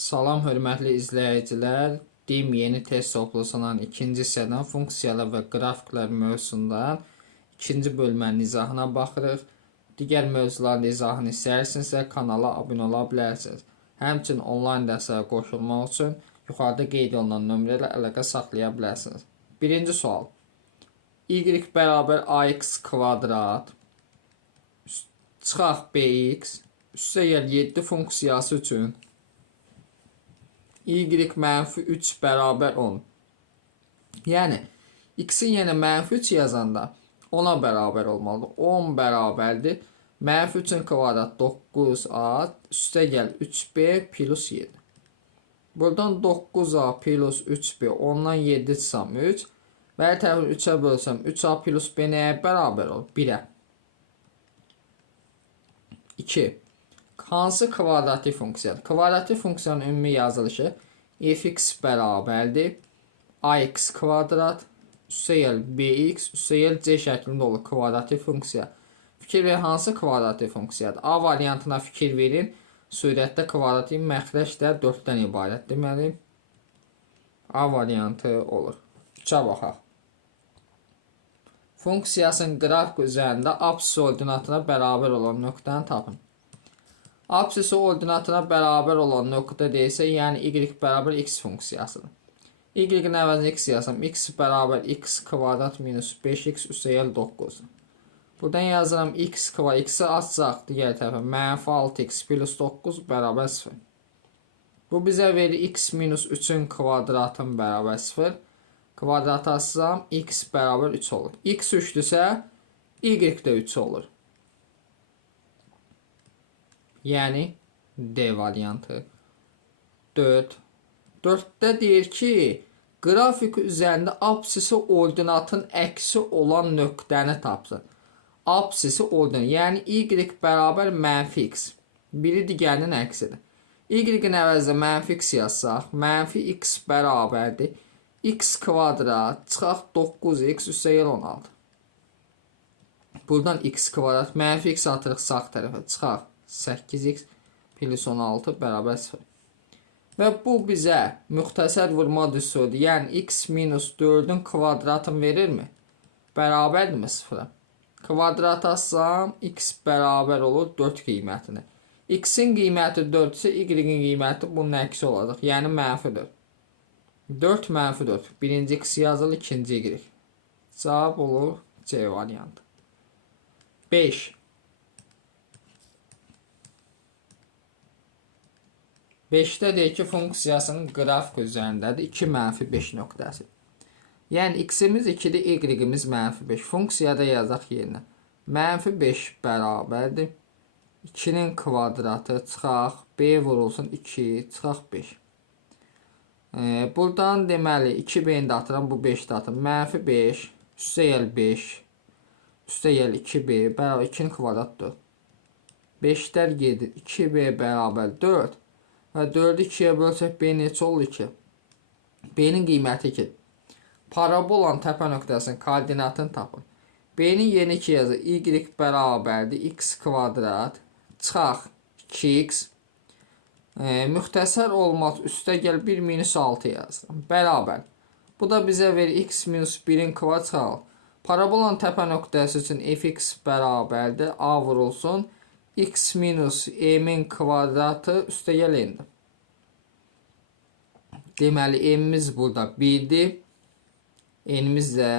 Salam hörmətli izləyicilər. DİM yeni test toplusundan ikinci hissədən funksiyalar və qrafiklər mövzusundan ikinci bölmənin izahına baxırıq. Digər mövzuların izahını istəyirsinizsə kanala abunə ola bilərsiniz. Həmçinin onlayn dərslərə qoşulmaq üçün yuxarıda qeyd olunan nömrələ əlaqə saxlaya bilərsiniz. Birinci sual. Y bərabər ax kvadrat çıxaq bx üstəgəl 7 funksiyası üçün y mənfi 3 bərabər 10. Yəni, x-in yenə mənfi 3 yazanda 10-a bərabər olmalıdır. 10 bərabərdir. Mənfi 3-ün kvadrat 9a üstəgəl 3b plus 7. Buradan 9a plus 3b, ondan 7 çıxsam 3. Və hər tərəfini 3-ə bölsəm 3a plus b nəyə bərabər olur? 1-ə. 2. Hansı kvadratik funksiyadır? Kvadratik funksiyanın ümumi yazılışı fx bərabərdir ax kvadrat üstəgəl bx üstəgəl c şəklində olur kvadratik funksiya. Fikir verin, hansı kvadratik funksiyadır? A variantına fikir verin. Surətdə kvadratik məxrəc də 4-dən ibarət. Deməli, A variantı olur. 3-ə baxaq. Funksiyasının qrafik üzərində apsis ordinatına bərabər olan nöqtəni tapın. Apsisi ordinatına bərabər olan nöqtə deyilsə, yəni y bərabər x funksiyasıdır. Y-in əvəzinə x yazsam, x bərabər x kvadrat minus 5x üstəgəl 9. Buradan yazıram x kvadrat, x-i açsaq digər tərəfə, mənfi 6x plus 9 bərabər 0. Bu bizə verir x minus 3-ün kvadratın bərabər 0. Kvadratı açsam, x bərabər 3 olur. X 3-dürsə, y də 3 olur. Yəni, D variantı. 4. 4-də deyir ki, qrafik üzərində apsisi ordinatın əksi olan nöqtəni tapsın. Apsisi ordinat, yəni y bərabər mənfi x. Biri digərinin əksidir. Y-in əvəzində mənfi x yazsaq, mənfi x bərabərdir. X kvadrat çıxaq 9x üstəgəl 16. Buradan x kvadrat, mənfi x atırıq sağ tərəfə, çıxaq 8x plus 16 bərabər 0. Və bu bizə müxtəsər vurma düsturudur. Yəni x minus 4-ün kvadratını verirmi? Bərabərdirmi 0-a? Kvadrat açsam x bərabər olur 4 qiymətini. X-in qiyməti 4 isə y-in qiyməti bunun əksi olacaq. Yəni mənfi 4. 4 mənfi 4. Birinci x yazılır, ikinci y. Cavab olur C variantı. 5. 5-də deyək ki, funksiyasının qrafik üzərindədir. 2 mənfi 5 nöqtəsi. Yəni, x-imiz 2-dir, y-imiz mənfi 5. Funksiyada yazaq yerinə. Mənfi 5 bərabərdir. 2-nin kvadratı çıxaq, b vurulsun 2, çıxaq 5. Buradan deməli, 2b-ni də atıram, bu 5-də atıram. Mənfi 5, üstəgəl 5, üstəgəl 2b, bərabər 2-nin kvadrat 4. 5-lər gedir, 2b bərabər 4. Və 4-ü 2-yə bölsək, b neçə olur 2? B-nin qiyməti 2. Parabolanın təpə nöqtəsinin koordinatını tapın. B-nin yeni 2 yazır. Y bərabərdir x kvadrat çıxaq 2x. Müxtəsər olmaz üstəgəl 1 minus 6 yazırım. Bərabər. Bu da bizə verir x minus 1-in kvadrat çıxaq. Parabolanın təpə nöqtəsi üçün fx bərabərdir. A vurulsun. X minus m-in kvadratı üstəgəl n-dir. Deməli, m-imiz burada 1-dir. N-imiz də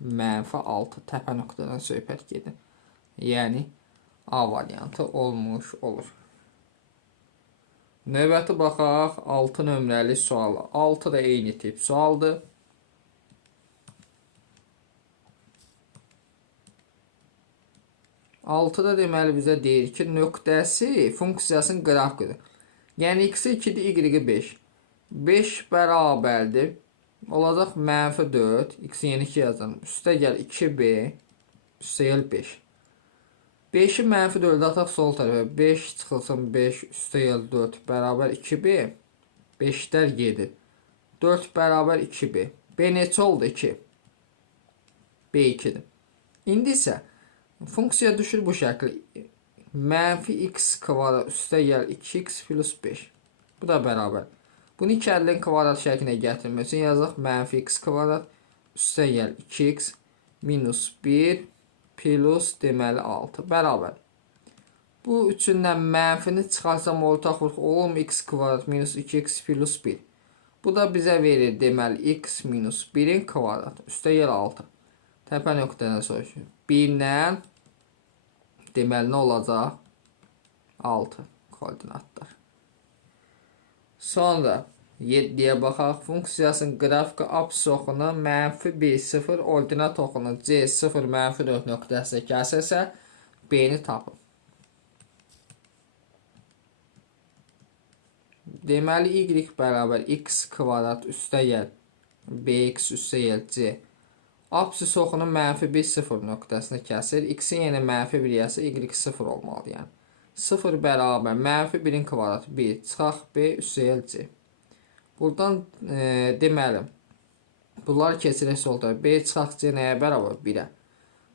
mənfi 6. Təpə nöqtədən söhbət gedir. Yəni, A variantı olmuş olur. Növbəti baxaq 6 nömrəli suala. 6 da eyni tip sualdır. Altıda deməli bizə deyir ki, nöqtəsi funksiyasının qrafikidir. Yəni, x-i 2-dir, y-i 5. 5 bərabərdir. Olacaq mənfi 4. X-i yeni 2 yazalım. Üstəgəl 2b. Üstəgəl 5. 5-i mənfi 4-də ataq sol tərəfə. 5 çıxılsın 5. Üstəgəl 4 bərabər 2b. 5-lər gedir. 4 bərabər 2b. B neçə oldu? 2. B 2-dir. İndi isə funksiya düşür bu şəkli. Mənfi x kvadrat üstəgəl 2x plus 5. Bu da bərabər. Bunu 2 əlinin kvadrat şəklinə gətirmək üçün yazaq mənfi x kvadrat üstə gəl 2x minus 1 plus deməli 6 bərabər. Bu üçündən mənfini çıxarsam ortaq vurux olur x kvadrat minus 2x plus 1. Bu da bizə verir deməli x minus 1'in kvadratı üstə gəl 6. Təpə nöqtədən soruşur. 1-lə deməli nə olacaq? 6 koordinatlar. Sonra 7'yə baxaq. Funksiyasının qrafiki apsis oxunu mənfi 1, 0, ordinat oxunu c, 0, mənfi 4 nöqtəsində kəsilsə, b-ni tapın. Deməli, y bərabər x kvadrat üstə gəl bx üstə gəl c. Apsis oxunu mənfi 1, 0 nöqtəsində kəsir. X-in yenə mənfi 1 yazsa, y 0 olmalı. Yəni 0 bərabər mənfi 1'in kvadratı 1 çıxaq b üstə gəl c. Buradan deməli, bunlar keçirək solda. B çıxaq c nəyə bərabər? 1'ə.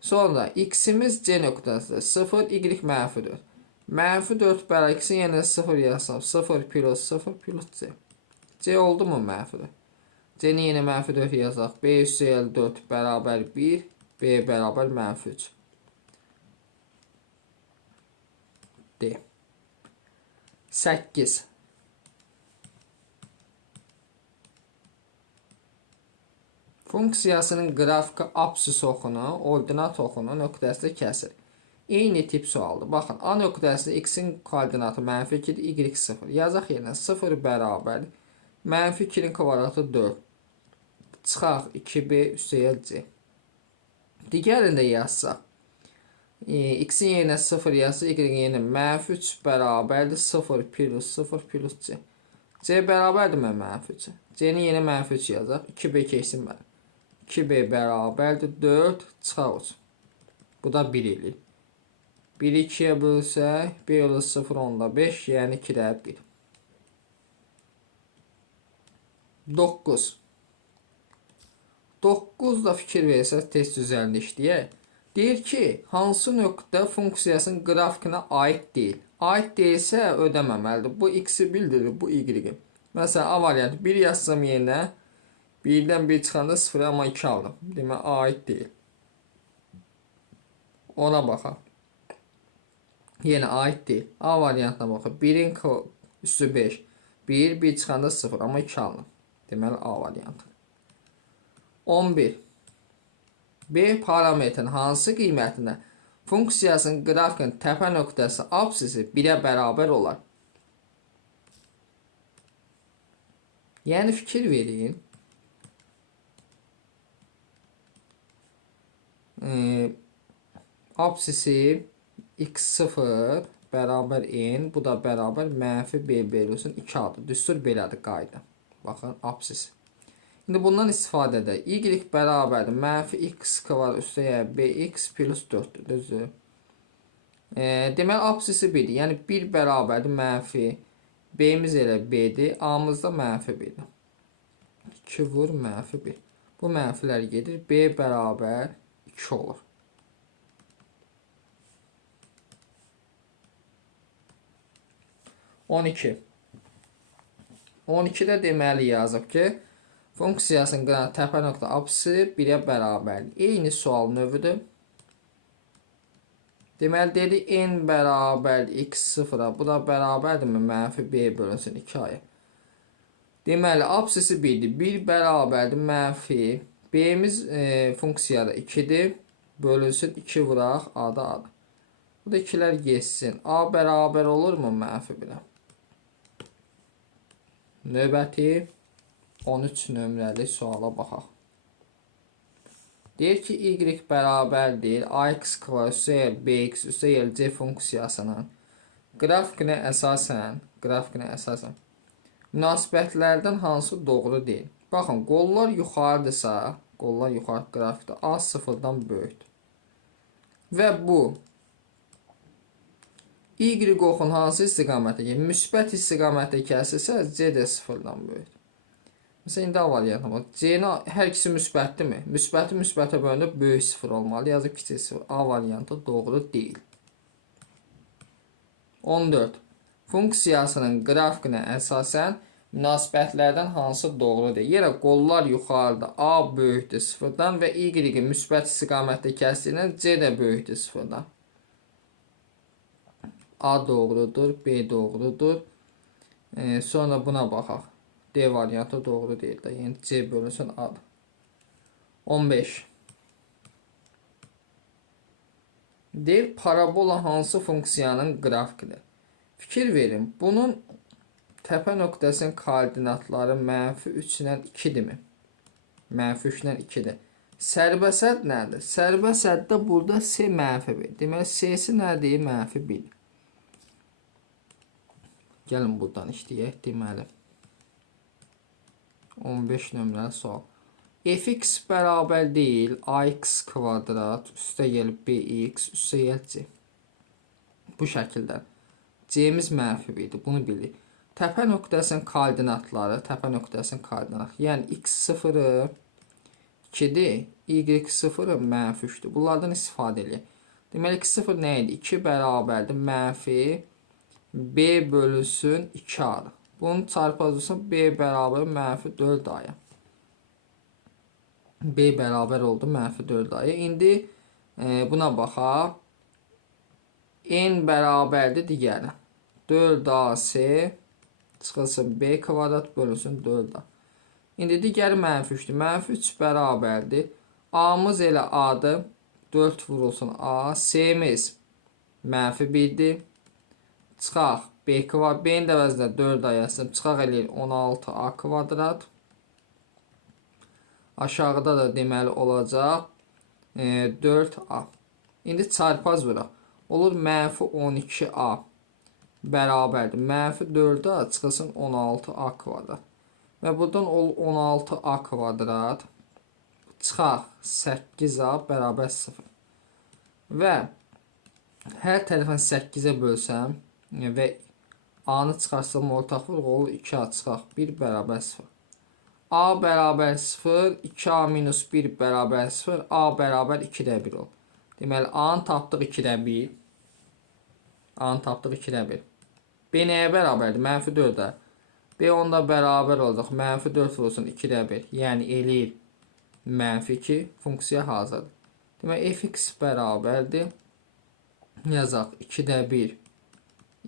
Sonra x-imiz c nöqtəsində 0, y mənfi 4. Mənfi 4 bərabər x-in yenə 0 yazsam. 0 plus 0 plus c. C oldu mu mənfi 4? C-ni yenə mənfi 4 yazaq. B üstə gəl 4 bərabər 1. B bərabər mənfi 3. D. 8. Funksiyasının qrafiki apsis oxunu, ordinat oxunu nöqtəsində kəsir. Eyni tip sualdır. Baxın, A nöqtəsində x-in koordinatı mənfi 2'dir, y 0. Yazaq yenə 0 bərabər mənfi 2'nin kvadratı 4. Çıxaq 2b üstə gəl c. Digərində yazsaq. X-in yerinə 0 yazsa, y-in yerinə mənfi 3 bərabərdir 0 plus 0 plus c. C bərabərdir mənfi 3. C-ni yenə mənfi 3 yazaq. 2b keçsin mən. 2b bərabərdir 4 çıxaq 3. Bu da 1 eləyir. 1'i 2'yə bölsək, b olur 0 onda 5, yəni 2'də 1. 9. 9 da fikir versək test üzərində işləyək. Deyir ki, hansı nöqtə funksiyasının qrafikinə aid deyil. Aid deyilsə ödəməməlidir. Bu x-i bildirir, bu y-i. Məsələn, A variantı 1 yazsam yerinə 1'dən 1 çıxanda 0, amma 2 aldım. Demək, aid deyil. Ona baxaq. Yenə aid deyil. A variantına baxaq. 1'in üstü 5. 1 çıxanda 0, amma 2 aldım. Deməli, A variantı. 11. B parametrin hansı qiymətində funksiyasının qrafikinin təpə nöqtəsi apsisi 1'ə bərabər olar? Yəni fikir verin. Apsisi x0 bərabər n, bu da bərabər mənfi b bölünsün 2 adı. Düstur belədir qayda. Baxın, apsisi. İndi bundan istifadə edək. Y bərabərdir mənfi x kvadrat üstə bx plus 4'dür. Düzdür. Deməli, apsisi 1'dir. Yəni 1 bərabərdir mənfi b'miz elə b'dir. A'mız da mənfi 1'dir. 2 vur mənfi 1. Bu mənfilər gedir. B bərabər 2 olur. On 12'də deməli yazıb ki, funksiyasının təpə nöqtə apsisi 1'ə bərabərdir. Eyni sual növüdür. Deməli, dedi n bərabər x0'a. Bu da bərabərdirmi? Mənfi b bölünsün 2a'ya. Deməli, apsisi 1'dir. 1 bərabərdir mənfi. B'miz funksiyada 2'dir. Bölünsün 2 vuraq. A'da A'da. Bu da 2'lər geçsin. A bərabər olurmu mənfi 1'ə? Növbəti 13 nömrəli suala baxaq. Deyir ki, y bərabərdir ax kvadrat üstə bx üstə c funksiyasının qrafikinə əsasən münasibətlərdən hansı doğru deyil? Baxın, qollar yuxarıdırsa, qollar yuxarı qrafikdə a sıfırdan böyükdür. Və bu y oxun hansı istiqamətə gəlir? Müsbət istiqamətə kəsilsə, c də sıfırdan böyükdür. Məsələn, indi A variantına bax. C-ni hər ikisi müsbətdirmi? Müsbəti müsbətə bölündə böyük 0 olmalı. Yazıb kiçik 0. A variantı doğru deyil. 14. funksiyasının qrafikinə əsasən münasibətlərdən hansı doğrudur? Yerə qollar yuxarıda A böyükdür 0-dan və Y-i müsbət istiqamətdə kəsdiyindən C də böyükdür 0-dan. A doğrudur, B doğrudur. Sonra buna baxaq. D variantı doğru deyil də. Yəni C bölünsün A-dır. 15. Deyir, parabola hansı funksiyanın qrafikidir? Fikir verin, bunun təpə nöqtəsinin koordinatları -3 ilə 2-dirmi? -3 ilə 2-dir. Sərbəsəd nədir? Sərbəsəddə burada C -1. Deməli, C-si nədir? -1. Gəlin buradan işləyək. Deməli, 15 nömrəli sual. Fx bərabər deyil ax kvadrat üstə gəlib bx üstə gəlib c. Bu şəkildə. C'miz -1-dir. Bunu bildik. Təpə nöqtəsinin koordinatları, yəni x0 2-dir, y0 -3-dür. Bunlardan istifadə edək. Deməli, x0 nə idi? 2 bərabərdir -, b bölünsün 2a-dır. Bunun çarpazısı b bərabər -4a-ya. B bərabər oldu -4a-ya. İndi buna baxaq. N bərabərdir digəri. 4ac çıxılsın b kvadrat bölünsün 4a. İndi digəri -3-dür. -3 bərabərdir. A-mız elə A-dır. 4 vurulsun A. C-miz -1-dir. Çıxaq. B kvadrat. B-nin də əvəzinə 4a yazsın. Çıxaq eləyir 16a kvadrat. Aşağıda da deməli olacaq 4a. İndi çarpaz vuraq. Olur -12a bərabərdir. -4a çıxılsın 16a kvadrat. Və buradan olur 16a kvadrat. Çıxaq 8a bərabər 0. Və hər tərəfən 8-ə bölsəm və a-nı çıxarsam ortaq vuraq olur 2a çıxaq 1 bərabər 0. A bərabər 0, 2a minus 1 bərabər 0, a bərabər 2-də 1 olur. Deməli, a-nı tapdıq 2-də 1. A-nı tapdıq 2-də 1. B nəyə bərabərdir? -4-ə. B onda bərabər olacaq. -4 vurulsun 2-də 1. Yəni, eləyir -2 funksiya hazırdır. Deməli, fx bərabərdir. Yazaq 2-də 1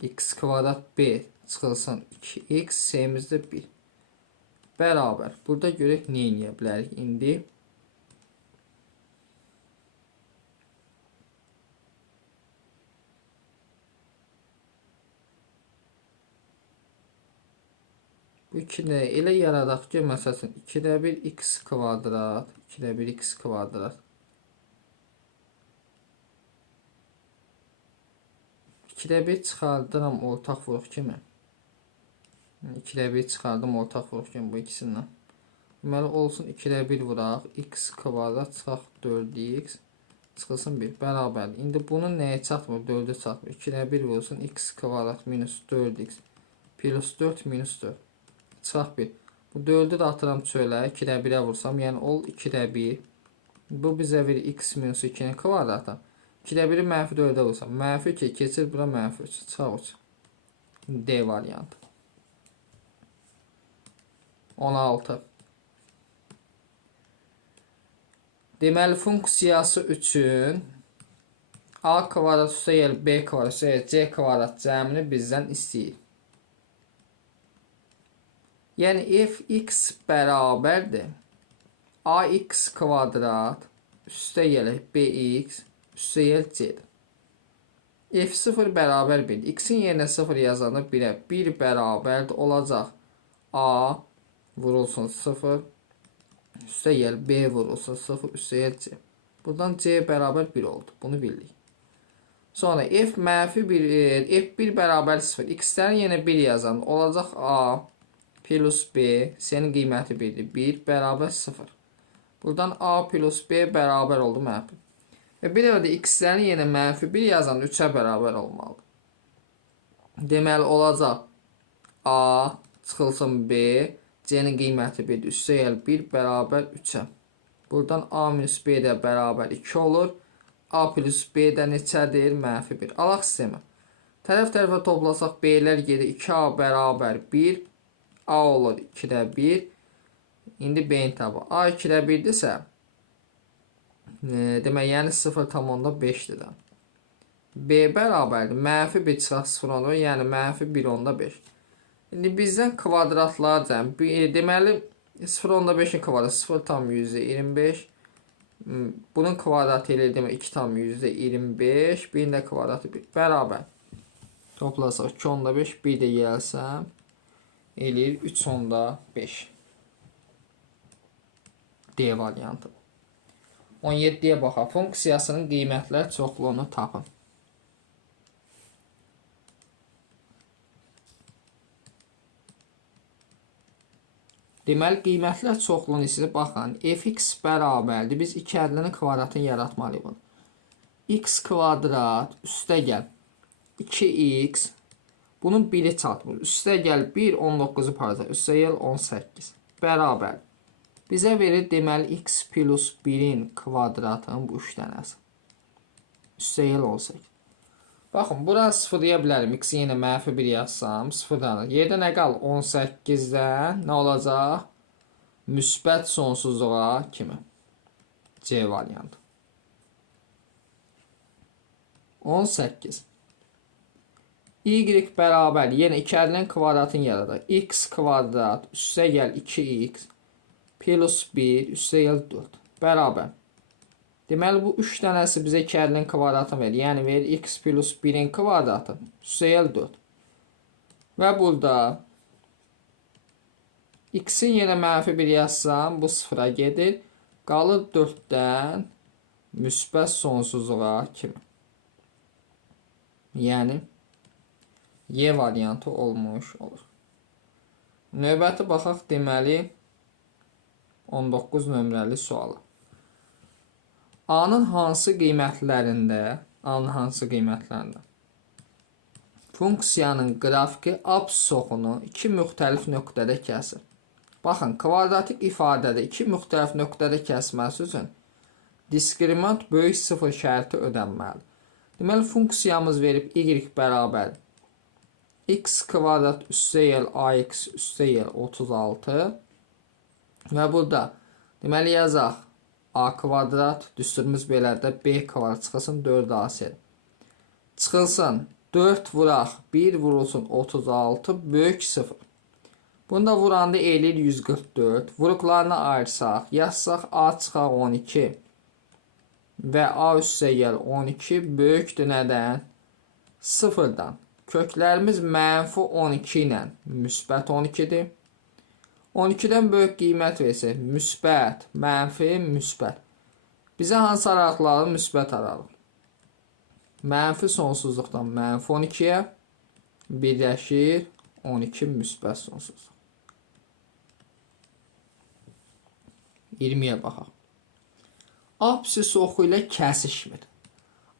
x kvadrat b çıxılsın 2x, c-mizdə 1. Bərabər. Burada görək nə eləyə bilərik indi. Bu 2-də elə yaradaq ki, məsələn, 2-də 1 x kvadrat, 2-də 1 x kvadrat. 2-də 1 çıxardıram ortaq vuruq kimi. 2-də 1 çıxardım ortaq vuruq kimi bu ikisindən. Deməli, olsun 2-də 1 vuraq. X kvadrat çıxaq 4x. Çıxılsın 1. Bərabərdir. İndi bunun nəyə çatmır? 4-ə çatmır. 2-də 1 vurulsun. X kvadrat minus 4x. Plus 4 minus 4. Çıxaq 1. Bu 4-ü də atıram çölə. 2-də 1-ə vursam. Yəni, ol 2-də 1. Bu bizə verir x minus 2-nin kvadratı. 2-də 1-i -4-ə vursam. -2 keçir bura -3. Çıxaq 3. D variantı. 16. Deməli, funksiyası üçün a kvadrat üstə gəl b kvadrat üstə gəl c kvadrat cəmini bizdən istəyir. Yəni, fx bərabərdir. ax kvadrat üstə gəl bx üstə gəl c-dir. f0 bərabər 1. X-in yerinə 0 yazanda 1-ə 1 bərabərdir olacaq. A vurulsun 0. Üstə gəl B vurulsun 0. Üstə gəl C. Buradan C bərabər 1 oldu. Bunu bildik. Sonra F1 bərabər 0. X-lərin yenə 1 yazan olacaq A plus B. C'nin qiyməti 1-dir. 1 bərabər 0. Buradan A plus B bərabər oldu mənfi. Və bir də X-lərin yenə -1 yazan 3-ə bərabər olmalıdır. Deməli olacaq A çıxılsın B. C-nin qiyməti 1-dir. Üstə gəl 1 bərabər 3-ə. Buradan A minus B də bərabər 2 olur. A plus B də neçədir? -1. Alaq sistemi. Tərəf-tərəfə toplasaq B-lər gedir. 2A bərabər 1. A olur 2-də 1. İndi B-in təbi. A 2-də 1-dirsə, demək, yəni 0,5-dir də. B bərabərdir. Mənfi 1 çıxaq 0,5, yəni mənfi 1,5. İndi bizdən kvadratlar cəm. Deməli, 0,5-in kvadratı 0,25. Bunun kvadratı ilə demək 2,25. 1-in də kvadratı 1. Bərabər. Toplasaq 2,5. 1 də gəlsəm, eləyir 3,5. D variantı. 17-yə baxaq. Funksiyasının qiymətlər çoxluğunu tapın. Deməli, qiymətlər çoxluğunu isə baxın. Fx bərabərdir. Biz 2 ədlinin kvadratını yaratmalıyıq. X kvadrat üstə gəl 2x. Bunun 1-i çatmır. Üstə gəl 1, 19-u parça. Üstə gəl 18. Bərabər. Bizə verir, deməli, x plus 1-in kvadratının bu 3 dənəsi. Üstə gəl 18. Baxın, bura sıfırlaya bilərim. X-i yenə mənfi 1 yazsam, sıfırlanır. Yerdə nə qal? 18-dən nə olacaq? Müsbət sonsuzluğa kimi. C variantı. 18. Y bərabər, yenə 2 ədlinin kvadratını yaradaq. X kvadrat üstə gəl 2x plus 1 üstə gəl 4. Bərabər. Deməli, bu 3 dənəsi bizə 2 ədlinin kvadratını verir. Yəni, verir x plus 1-in kvadratı üstə gəl 4. Və burada x-in yenə mənfi 1 yazsam, bu sıfıra gedir. Qalır 4-dən müsbət sonsuzluğa kimi. Yəni, Y variantı olmuş olur. Növbəti baxaq, deməli, 19 nömrəli sualı. A-nın hansı qiymətlərində funksiyanın qrafiki absisonu 2 müxtəlif nöqtədə kəsir. Baxın, kvadratik ifadədə 2 müxtəlif nöqtədə kəsməsi üçün diskriminant böyük 0 şərti ödənməlidir. Deməli, funksiyamız verib y bərabər x kvadrat üstə gəl ax üstə gəl 36 və burada deməli yazaq a kvadrat düsturumuz belədir, b kvadrat çıxılsın 4ac çıxılsın 4 vuraq 1 vurulsun 36 böyük 0. Bunda vuranda eləyir 144. Vuruqlarını ayırsaq, yazsaq a çıxaq 12 və a üstə gəl 12 böyükdür nədən? 0-dan. Köklərimiz mənfi 12 ilə müsbət 12-dir. 12-dən böyük qiymət versə, müsbət, mənfi, müsbət. Bizə hansı aralıq? Müsbət aralıq. Mənfi sonsuzluqdan mənfi 12-yə birləşir 12 müsbət sonsuzluq. 20-yə baxaq. Absis oxu ilə kəsişmir.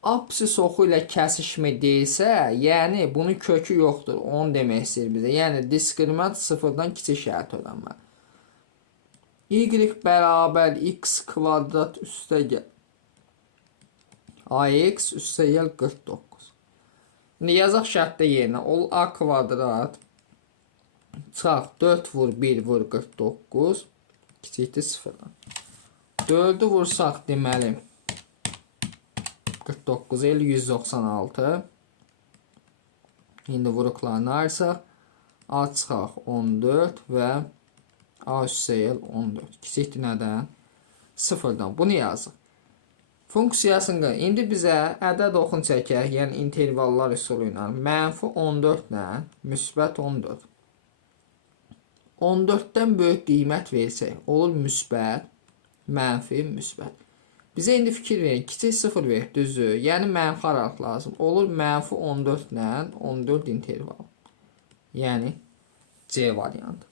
Absis oxu ilə kəsişmə deyilsə, yəni bunun kökü yoxdur. Onu demək istəyir bizə. Yəni diskriminant sıfırdan kiçik şərt öyrənməli. Y bərabər x kvadrat üstə gəl ax üstə gəl 49. İndi yazaq şərtdə yerinə. Ol a kvadrat çıxaq 4 vur 1 vur 49 kiçikdir sıfırdan. 4'ü vursaq deməli 49 50 196. İndi vuruqlarını ayırsaq a çıxaq 14 və a üstə gəl 14. Kiçikdir nədən? Sıfırdan. Bunu yazıq. Funksiyasını indi bizə ədəd oxun çəkək, yəni intervallar üsulu ilə mənfi 14 ilə müsbət 14. 14-dən böyük qiymət versək, olur müsbət, mənfi, müsbət. Bizə indi fikir verin, kiçik 0 verir, düzdür. Yəni mənfi aralıq lazım. Olur mənfi 14 ilə 14 interval. Yəni C variantı.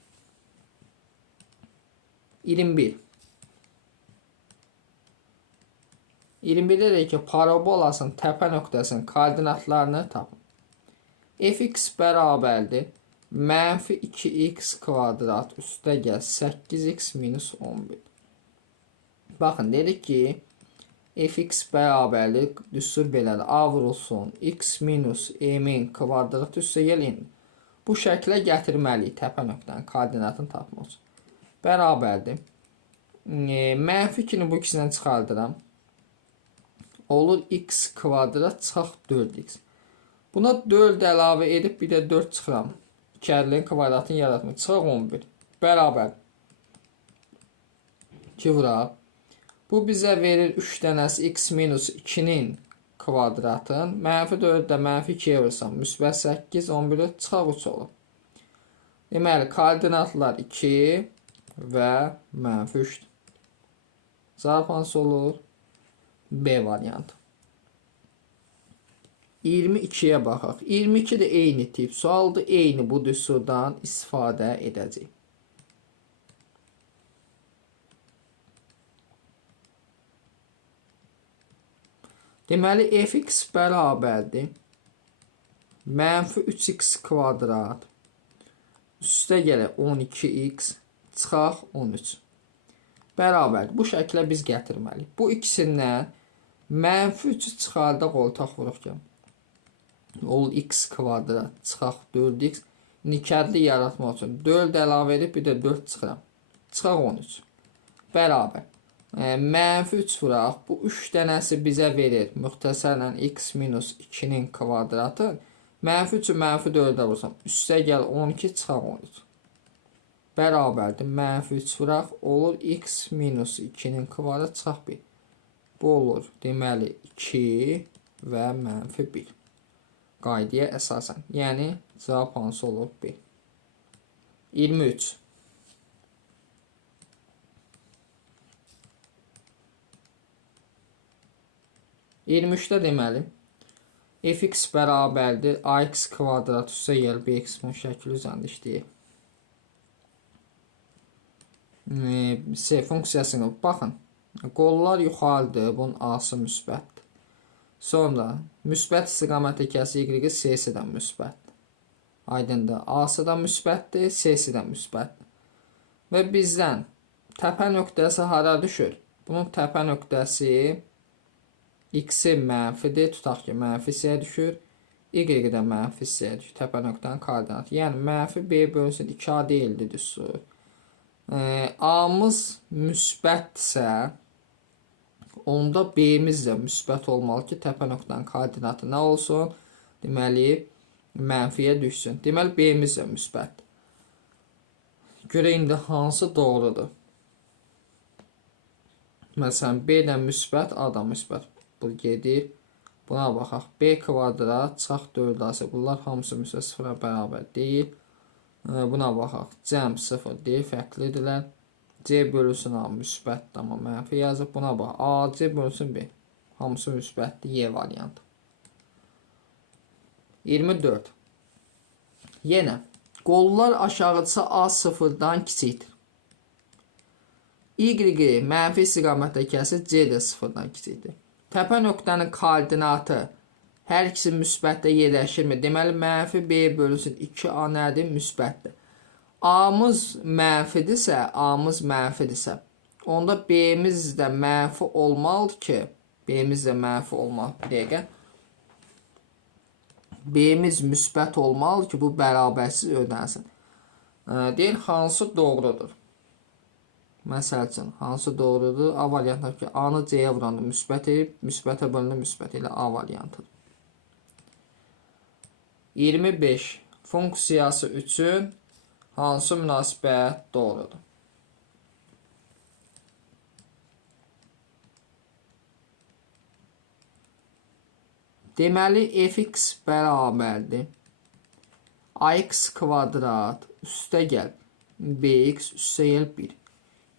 21. 21-də deyək ki, parabolasının təpə nöqtəsinin koordinatlarını tapın. Fx bərabərdir. Mənfi 2x kvadrat üstə gəl 8x minus 11. Baxın, dedik ki, fx bərabərdir, düstur belədir. A vurulsun, x minus m-in kvadratı üstə gəl n. Bu şəklə gətirməliyik təpə nöqtənin koordinatını tapmaq üçün. Bərabərdir. Mənfi 2-ni bu ikisindən çıxardıram. Olur x kvadrat çıxaq 4x. Buna 4 əlavə edib bir də 4 çıxıram. İkərliyin kvadratını yaratmaq. Çıxaq 11. Bərabər. 2 vuraq. Bu bizə verir 3 dənəsi x minus 2-nin kvadratın. Mənfi 4-də mənfi 2-yə vursam. Müsbət 8, 11-ə çıxaq 3 olur. Deməli, koordinatlar 2 və mənfi 3-dür. Cavab hansı olur? B variantı. 22-yə baxaq. 22 də eyni tip sualdır. Eyni bu düsturdan istifadə edəcək. Deməli, fx bərabərdir. Mənfi 3x kvadrat. Üstə gələ 12x çıxaq 13. Bərabərdir. Bu şəklə biz gətirməliyik. Bu ikisindən mənfi 3-ü çıxardaq ortaq vuruq ki. Olur x kvadrat çıxaq 4x. Nikədli yaratmaq üçün 4 əlavə edib bir də 4 çıxıram. Çıxaq 13. Bərabər. Mənfi 3 vuraq. Bu 3 dənəsi bizə verir. Müxtəsərlə x minus 2-nin kvadratı. Mənfi 3-ü mənfi 4-ə vursam. Üstə gəl 12 çıxaq 13. Bərabərdir. Mənfi 3 vuraq. Olur x minus 2-nin kvadratı çıxaq 1. Bu olur. Deməli 2 və mənfi 1. Qaydaya əsasən. Yəni cavab hansı olur? 1. 23. 23-də deməli fx bərabərdir ax kvadrat üstə gəl bx bunun şəkli üzərində işləyir. C funksiyasını baxın. Qollar yuxarıdır. Bunun a-sı müsbətdir. Sonra müsbət istiqamətə kəsi y-i c-sidən müsbətdir. Aydındır. A-sıdan müsbətdir, c-sidən müsbətdir. Və bizdən təpə nöqtəsi hara düşür? Bunun təpə nöqtəsi x-i mənfidir. Tutaq ki, mənfi c-yə düşür. Y-i də mənfi c-yə düşür. Təpə nöqtənin koordinatı. Yəni, mənfi b bölünsün 2a deyildi düstur. A-mız müsbətdirsə, onda b-miz də müsbət olmalı ki, təpə nöqtənin koordinatı nə olsun? Deməli, mənfiyə düşsün. Deməli, b-miz də müsbətdir. Görə indi hansı doğrudur? Məsələn, b-dən müsbət, a-dan müsbət. Bu gedir. Buna baxaq. B kvadrat çıxaq 4-ası. Bunlar hamısı müsbət 0-a bərabər deyil. Buna baxaq. Cəm 0 deyil. Fərqlidirlər. C bölünsün A müsbətdir, amma mənfi yazıb. Buna bax. A, C bölünsün B. Hamısı müsbətdir. Y variantı. 24. Yenə. Qollar aşağıdırsa A 0-dan kiçikdir. Y mənfi istiqamətdə kəsir. C də 0-dan kiçikdir. Təpə nöqtənin koordinatı hər ikisi müsbətdə yerləşirmi? Deməli, mənfi B bölünsün 2A nədir? Müsbətdir. A-mız mənfidirsə, onda B-miz də mənfi olmalıdır ki, B-miz də mənfi olmalıdır. Bir dəqiqə. B-miz müsbət olmalıdır ki, bu bərabərsiz ödənsin. Deyir, hansı doğrudur? Məsəl üçün, hansı doğrudur? A variantı ki, A-nı C-yə vuranda müsbət edib, müsbətə bölündə müsbət ilə A variantıdır. 25. Funksiyası üçün hansı münasibət doğrudur? Deməli, fx bərabərdir. Ax kvadrat üstə gəl. Bx üstə gəl 1.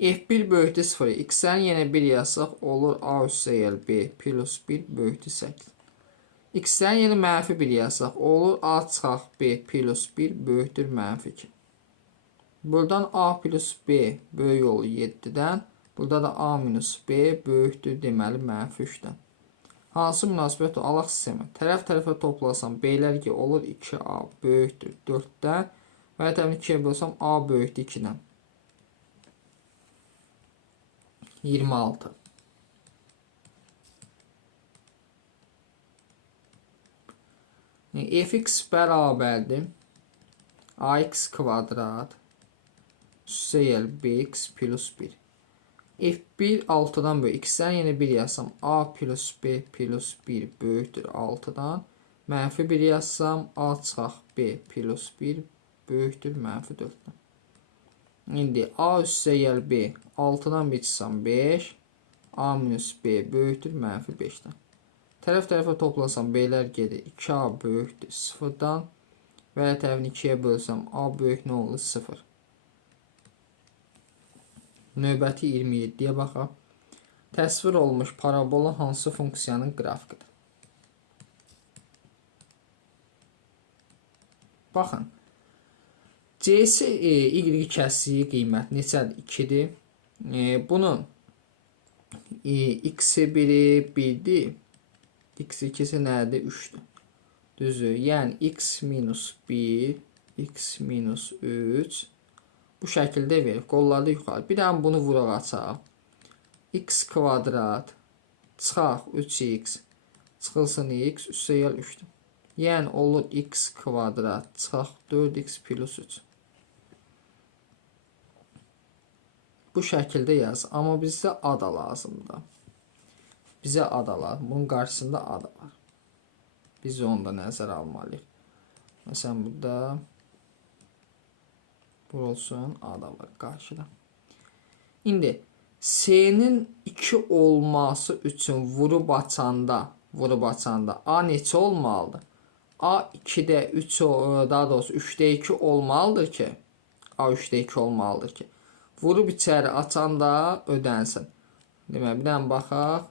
F1 böyükdür 0. X-dən yenə 1 yazsaq olur A üstə gəl B plus 1 böyükdür 8. X-dən yenə mənfi 1 yazsaq olur A çıxaq B plus 1 böyükdür mənfi 2. Buradan A plus B böyük olur 7-dən. Burada da A minus B böyükdür deməli mənfi 3-dən. Hansı münasibət o? Alaq sistemi. Tərəf-tərəfə toplasam B'lər ki olur 2A böyükdür 4-dən. Və təbii 2-yə bölsəm A böyükdür 2-dən. 26. Fx bərabərdir ax kvadrat üstə gəl bx plus 1. F1 6-dan böyük. X-dən yeni 1 yazsam a plus b plus 1 böyükdür 6-dan. Mənfi 1 yazsam a çıxaq b plus 1 böyükdür mənfi 4-dən. İndi a üstə gəl b 6-dan 1 çıxsam 5. A minus b böyükdür mənfi 5-dən. Tərəf-tərəfə toplasam b'lər gedir. 2a böyükdür 0-dan. Və tərəfini 2-yə bölsəm a böyük nə olur? 0. Növbəti 27-yə baxaq. Təsvir olmuş parabola hansı funksiyanın qrafikidir? Baxın. C-si y kəsdiyi qiymət neçədir? 2-dir. Bunun x-i 1-i 1-dir. X2-si nədir? 3-dür. Düzdür. Yəni x minus 1, x minus 3 bu şəkildə verir. Qollarda yuxarı. Bir dənə bunu vuraq açaq. X kvadrat çıxaq 3x çıxılsın x üstə gəl 3-dür. Yəni olur x kvadrat çıxaq 4x plus 3. Bu şəkildə yaz. Amma bizdə a da lazımdır. Bizə a da lazım. Bunun qarşısında a da var. Biz onu da nəzərə almalıyıq. Məsələn, burada bu olsun, a da var qarşıda. İndi S-nin 2 olması üçün vurub açanda a neçə olmalıdır? A 2-də 3, daha doğrusu 3-də 2 olmalıdır ki, a 3-də 2 olmalıdır ki, vurub içəri açanda ödənsin. Deməli, bir dənə baxaq.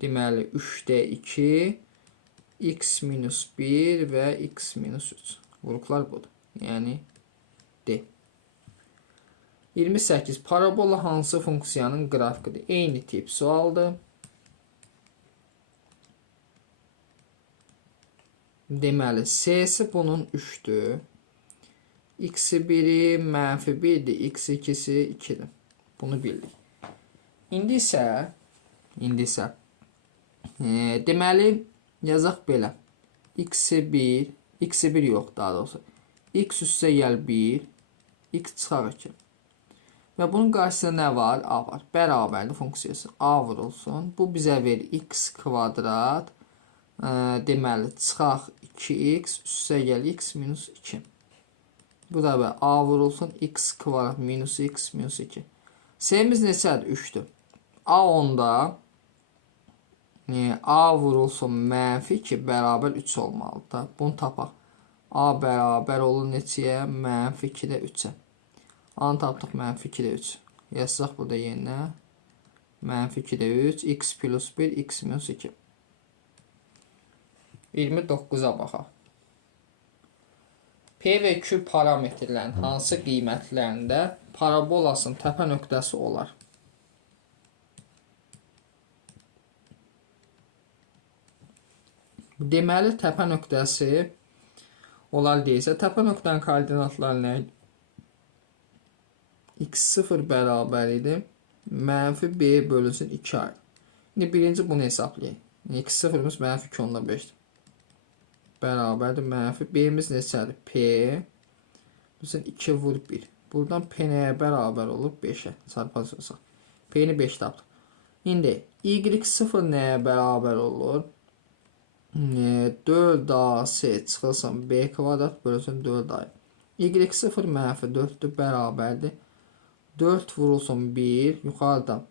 Deməli, 3-də 2, x minus 1 və x minus 3. Vuruqlar budur. Yəni, D. 28. Parabola hansı funksiyanın qrafikidir? Eyni tip sualdır. Deməli, S-si bunun 3-dür. X-i 1-i mənfi 1-dir. X2-si 2-dir. Bunu bildik. İndi isə deməli, yazaq belə. X-i 1 yox, daha doğrusu. X üstə gəl 1, x çıxaq 2. Və bunun qarşısında nə var? A var. Bərabərli funksiyası. A vurulsun. Bu bizə verir x kvadrat. Deməli, çıxaq 2x üstə gəl x minus 2. Bu da belə. A vurulsun. X kvadrat minus x minus 2. S-miz neçədir? 3-dür. A onda A vurulsun mənfi 2 bərabər 3 olmalıdır. Bunu tapaq. A bərabər olur neçəyə? Mənfi 2-də 3-ə. A-nı tapdıq mənfi 2-də 3. Yazsaq burada yerinə. Mənfi 2-də 3, x plus 1, x minus 2. 29-a baxaq. P və Q parametrlərin hansı qiymətlərində parabolasının təpə nöqtəsi olar? Deməli, təpə nöqtəsi olar deyilsə, təpə nöqtənin koordinatları nə? x0 bərabər idi. Mənfi b bölünsün 2 ayır. İndi birinci bunu hesablayaq. x0'ımız mənfi 2/5'dir. Bərabərdir mənfi b-miz neçədir? P bölünsün 2 vur 1. Buradan p nəyə bərabər olur? 5'ə çarpacaqsaq. P-ni 5 tapdıq. İndi y0 nəyə bərabər olur? 4ac çıxılsın b kvadrat bölünsün 4a. y0 mənfi 4'dür bərabərdir. 4 vurulsun 1 yuxarıda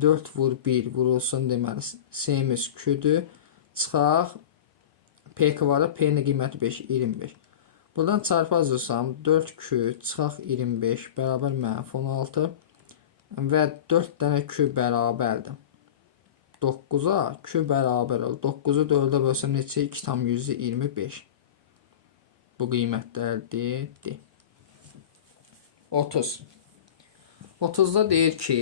4 vur 1 vurulsun deməli s-miz q-dür. Çıxaq p kvadrat p-nin qiyməti 5 25. Buradan çarpacaqsam 4q çıxaq 25 bərabər mənfi 16 və 4 dənə q bərabərdir. 9'a q bərabər olur. 9'u 4'ə bölsəm neçə? 2,25. Bu qiymətlərdir. 30. 30'da deyir ki,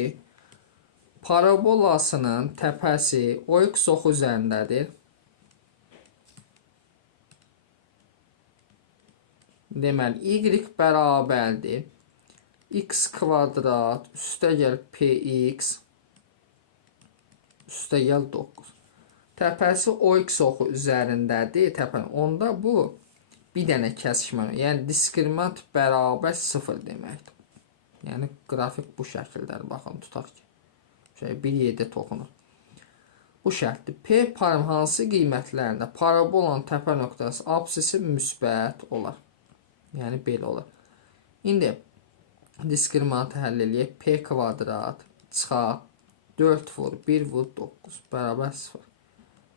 parabolasının təpəsi OX oxu üzərindədir. Deməli, y bərabərdir. X kvadrat üstə gəl px üstə gəl 9. təpəsi OX oxu üzərindədir, təpənin. Onda bu bir dənə kəsişmə, yəni diskriminant bərabər 0 deməkdir. Yəni qrafik bu şəkildədir. Baxın, tutaq ki, bir yerdə toxunur. Bu şərtdir. P hansı qiymətlərində parabolun təpə nöqtəsi absisi müsbət olar. Yəni belə olur. İndi diskriminantı həll eləyək. P kvadrat çıxar 4 vur 1 vur 9 bərabər 0.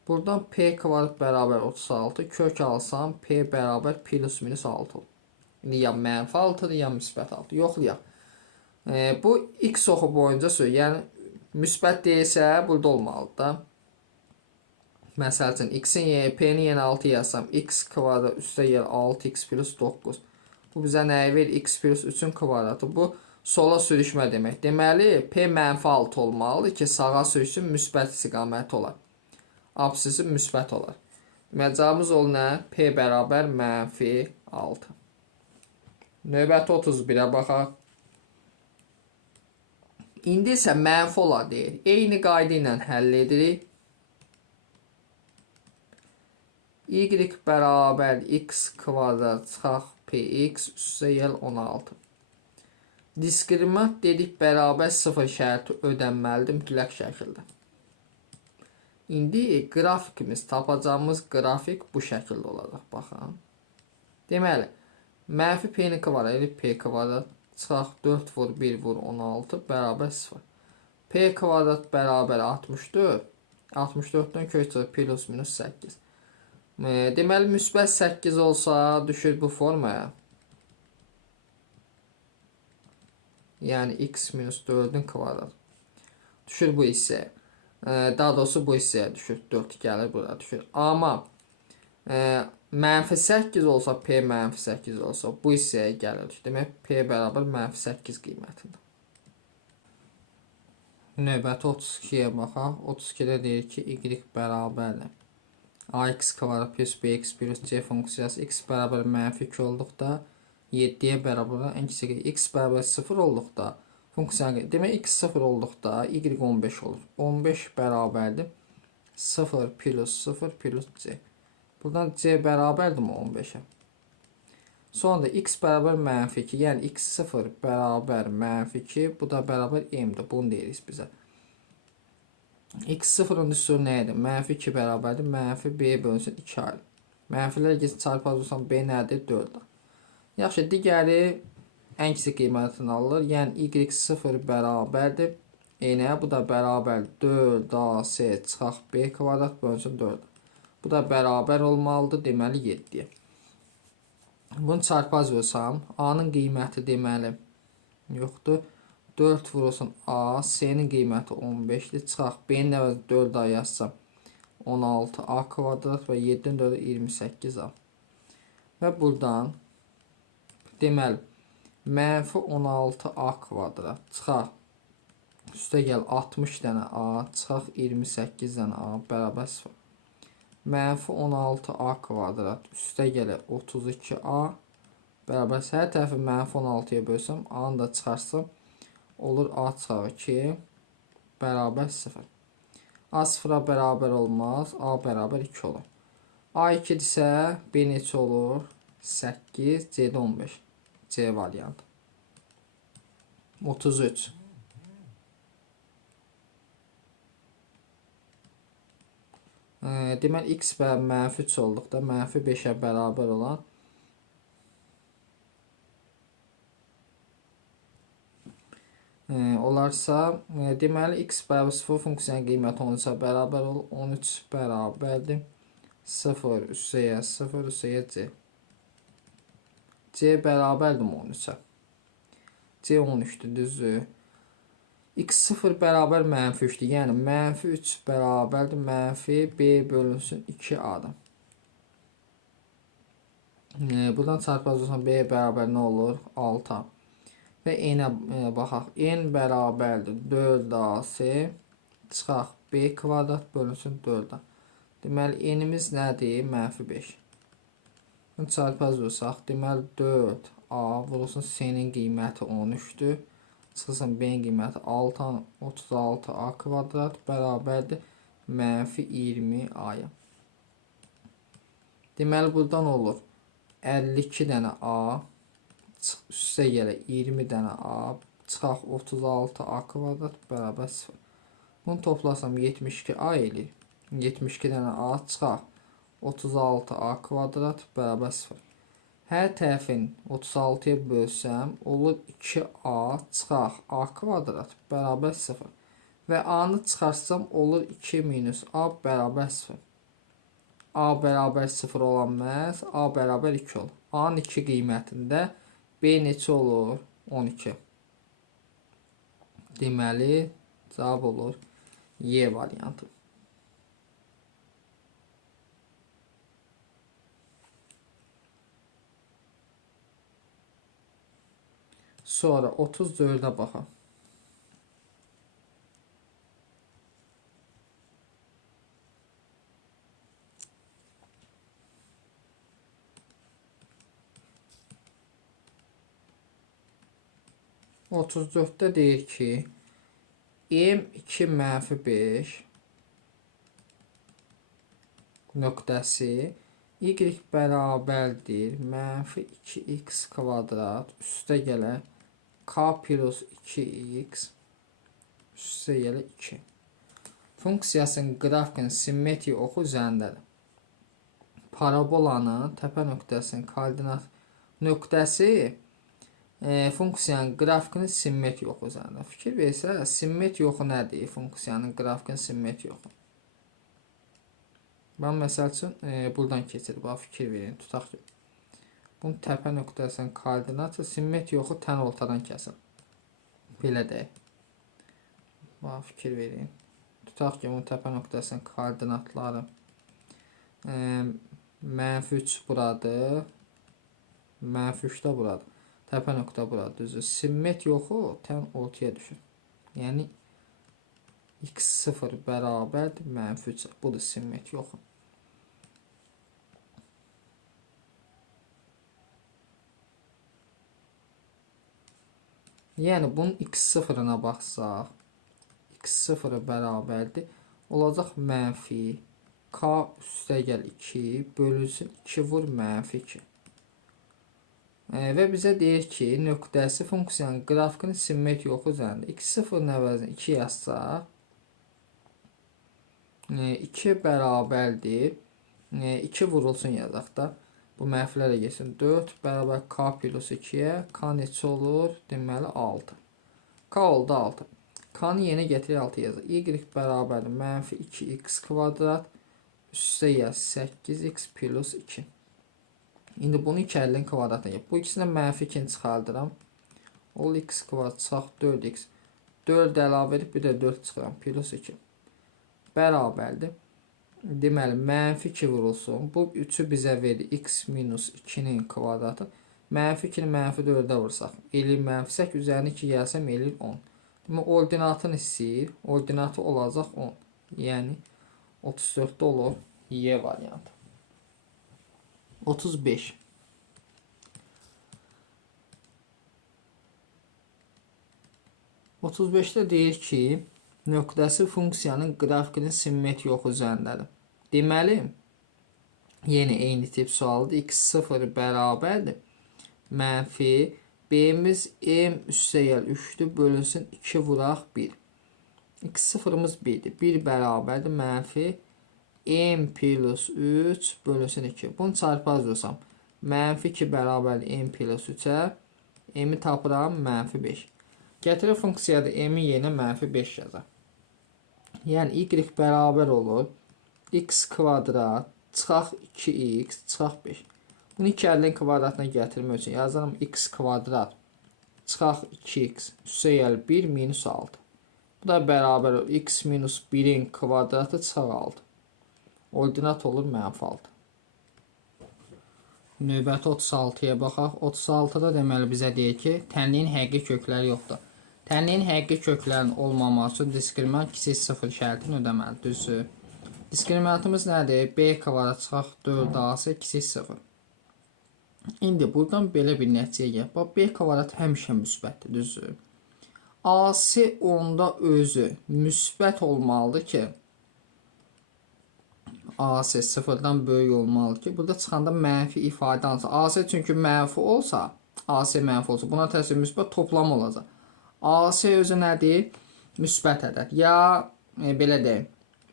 Buradan P kvadrat bərabər 36. Kök alsam P bərabər plus minus 6 olur. İndi ya mənfi 6-dır, ya müsbət 6. Yoxlayaq. Bu x oxu boyunca söz. Yəni müsbət deyilsə burada olmalıdır da. Məsəl üçün x-in p-ni yenə 6 yazsam, x kvadrat üstə yer 6x plus 9. Bu bizə nəyi verir? X plus 3-ün kvadratı. Bu sola sürüşmə demək. Deməli, p mənfi 6 olmalıdır ki, sağa sürüşsün, müsbət istiqaməti olar. Absisi müsbət olar. Deməli, cavabımız olur nə? P bərabər mənfi 6. Növbəti 31-ə baxaq. İndi isə mənfi ola deyil. Eyni qayda ilə həll edirik. Y bərabər x kvadrat çıxaq px üstə yel 16. Diskriminant dedik bərabər 0 şərti ödənməlidir mütləq şəkildə. İndi qrafikimiz, tapacağımız qrafik bu şəkildə olacaq. Baxın. Deməli, mənfi p-ni kvadrat, p kvadrat çıxaq 4 vur 1 vur 16 bərabər 0. P kvadrat bərabər 64. 64-dən kök çıxır plus minus 8. Deməli, müsbət 8 olsa düşür bu formaya. Yəni x minus 4-ün kvadratı. Düşür bu hissəyə. Daha doğrusu bu hissəyə düşür. 4 gəlir burada düşür. Amma mənfi 8 olsa, p mənfi 8 olsa bu hissəyə gəlir. Demək, p bərabər mənfi 8 qiymətidir. Növbəti 32-yə baxaq. 32-də deyir ki, y bərabərdir ax kvadrat plus bx plus c funksiyası x bərabər mənfi 2 olduqda 7-yə bərabər x bərabər 0 olduqda funksiyanın demək x 0 olduqda y 15 olur. 15 bərabərdir 0 plus 0 plus c. Buradan c bərabərdir mi 15-ə? Sonra da x bərabər mənfi 2, yəni x 0 bərabər mənfi 2, bu da bərabər m-dir. Bunu deyirik bizə. X 0-ın üstü neydi? Mənfi 2 bərabərdir. Mənfi b bölünsün 2 ayrı. Mənfilər gecə çarpaz olsam b nədir? 4. Yaxşı, digəri ən kiçik qiymətini alır. Yəni y 0 bərabərdir. Eynəyə bu da bərabər 4ac çıxaq b kvadrat bölünsün 4. Bu da bərabər olmalıdır. Deməli 7-yə. Bunu çarpaz olsam a-nın qiyməti deməli yoxdur. 4 vurulsun a, c-nin qiyməti 15-dir. Çıxaq b-nin əvəzində 4a yazsam 16a kvadrat və 7-nin 4-ü 28a. Və buradan deməli mənfi 16a kvadrat çıxaq üstə gəl 60 dənə a çıxaq 28 dənə a bərabər 0. Mənfi 16a kvadrat üstə gələ 32a bərabər hər tərəfi mənfi 16-ya bölsəm a-nı da çıxarsam olur a çıxar 2 bərabər 0. A 0-a bərabər olmaz. A bərabər 2 olur. A 2 isə b neçə olur? 8, c-də 15. C variantı. 33. Deməli x mənfi 3 olduqda mənfi 5-ə bərabər olan olarsa, deməli x bərabər 0 funksiyanın qiyməti 13-ə bərabər olur. 13 bərabərdir 0 üstəyə 0 üstəyə c. C bərabərdir 13-ə. C 13-dür, düzdür. X 0 bərabər mənfi 3-dür. Yəni mənfi 3 bərabərdir mənfi b bölünsün 2a-dır. Buradan çarpaz olsan b bərabər nə olur? 6a. Və n-ə baxaq. N bərabərdir 4ac çıxaq b kvadrat bölünsün 4a. Deməli, n-imiz nədir? Mənfi 5. Bunu çarpaz olsaq, deməli 4a vurulsun c-nin qiyməti 13-dür. Çıxılsın b-nin qiyməti 6 36a kvadrat bərabərdir mənfi 20a-ya. Deməli, buradan olur 52 dənə a, üstə gələ 20 dənə a, çıxaq 36a kvadrat bərabər 0. Bunu toplasam 72a eləyir. 72 dənə a çıxaq 36a kvadrat bərabər 0. Hər tərəfin 36-ya bölsəm, olur 2a çıxaq a kvadrat bərabər 0. Və a-nı çıxarsam, olur 2 minus a bərabər 0. A bərabər 0 olan məhz a bərabər 2 olur. A-nın 2 qiymətində b neçə olur? 12. Deməli, cavab olur Y variantı. Sonra 34'ə baxaq. (34'də deyir ki, M2 mənfi 5 nöqtəsi y bərabərdir mənfi 2x kvadrat üstə gələ k plus 2x üstə gələ 2. Funksiyasının qrafikinin simmetri oxu üzərindədir. Parabolanın təpə nöqtəsinin koordinat nöqtəsi funksiyanın qrafikinin simmetri oxu üzərində. Fikir versə, simmetri oxu nədir? Funksiyanın qrafikinin simmetri oxu. Ben məsəl üçün buradan keçir. Bax, fikir verin. Tutaq ki, bunun təpə nöqtəsinin koordinatı simmetri oxu tən ortadan kəsir. Belə deyək. Bax, fikir verin. Tutaq ki, bunun təpə nöqtəsinin koordinatları mənfi 3 buradır. Mənfi 3 də buradır. Təpə nöqtə buradır. Düzdür. Simmetri oxu tən ortaya düşür. Yəni x0 bərabərdir mənfi 3. Budur simmetri oxu. Yəni bunun x0'ına baxsaq, x0 bərabərdir. Olacaq mənfi k üstə gəl 2 bölünsün 2 vur mənfi 2. Və bizə deyir ki, nöqtəsi funksiyanın qrafikinin simmetri oxu üzərində. x0'ın əvəzinə 2 yazsaq, 2 bərabərdir. 2 vurulsun yazaq da. Bu mənfilərə geçsin. 4 bərabər k plus 2'yə. K neçə olur? Deməli 6. K oldu 6. K-nı yenə gətirək 6 yazaq. Y bərabərdir mənfi 2x kvadrat üstə yaz 8x plus 2. İndi bunu 2 əlinin kvadratına yap. Bu ikisindən mənfi 2'ni çıxardıram. Ol x kvadrat çıxaq 4x. 4 əlavə edib bir də 4 çıxıram. Plus 2. Bərabərdir. Deməli, mənfi 2 vurulsun. Bu 3'ü bizə verir. X minus 2'nin kvadratı. Mənfi 2'ni mənfi 4'ə vursaq. Eləyir mənfi 8. Üzərinə 2 gəlsəm eləyir 10. Deməli, ordinatını istəyir. Ordinatı olacaq 10. Yəni, 34'də olur Y variantı. 35. (35'də deyir ki, nöqtəsi funksiyanın qrafikinin simmetri oxu üzərindədir. Deməli, yeni eyni tip sualdır. x0 bərabərdir mənfi b-miz m üstə gəl 3'dür bölünsün 2 vuraq 1. x0'ımız 1'dir. 1 bərabərdir mənfi m plus 3 bölünsün 2. Bunu çarpaz dursam. Mənfi 2 bərabərdir m plus 3'ə. M-i tapıram mənfi 5. Gətirək funksiyada m-i yenə mənfi 5 yazaq. Yəni y bərabər olur. X kvadrat çıxaq 2x çıxaq 5. Bunu 2 əlinin kvadratına gətirmək üçün yazarım x kvadrat çıxaq 2x üstə gəl 1 minus 6. Bu da bərabər olur. X minus 1'in kvadratı çıxaq 6. Ordinat olur mənfi 6. Növbəti 36'ya baxaq. 36'da deməli bizə deyir ki, tənliyin həqiqi kökləri yoxdur. Tənliyin həqiqi köklərinin olmaması üçün diskriminant kiçik 0 şərtini ödəməlidir. Düzdür. Diskriminantımız nədir? B kvadrat çıxaq 4a kiçik 0. İndi buradan belə bir nəticəyə gəl. Bax, B kvadrat həmişə müsbətdir. Düzdür. AC onda özü müsbət olmalıdır ki, AC sıfırdan böyük olmalı ki, burada çıxanda mənfi ifadə alınsa. AC çünki mənfi olsa, AC mənfi olsa, buna təsvir müsbət toplam olacaq. AC özü nədir? Müsbət ədəd. Ya belə deyim,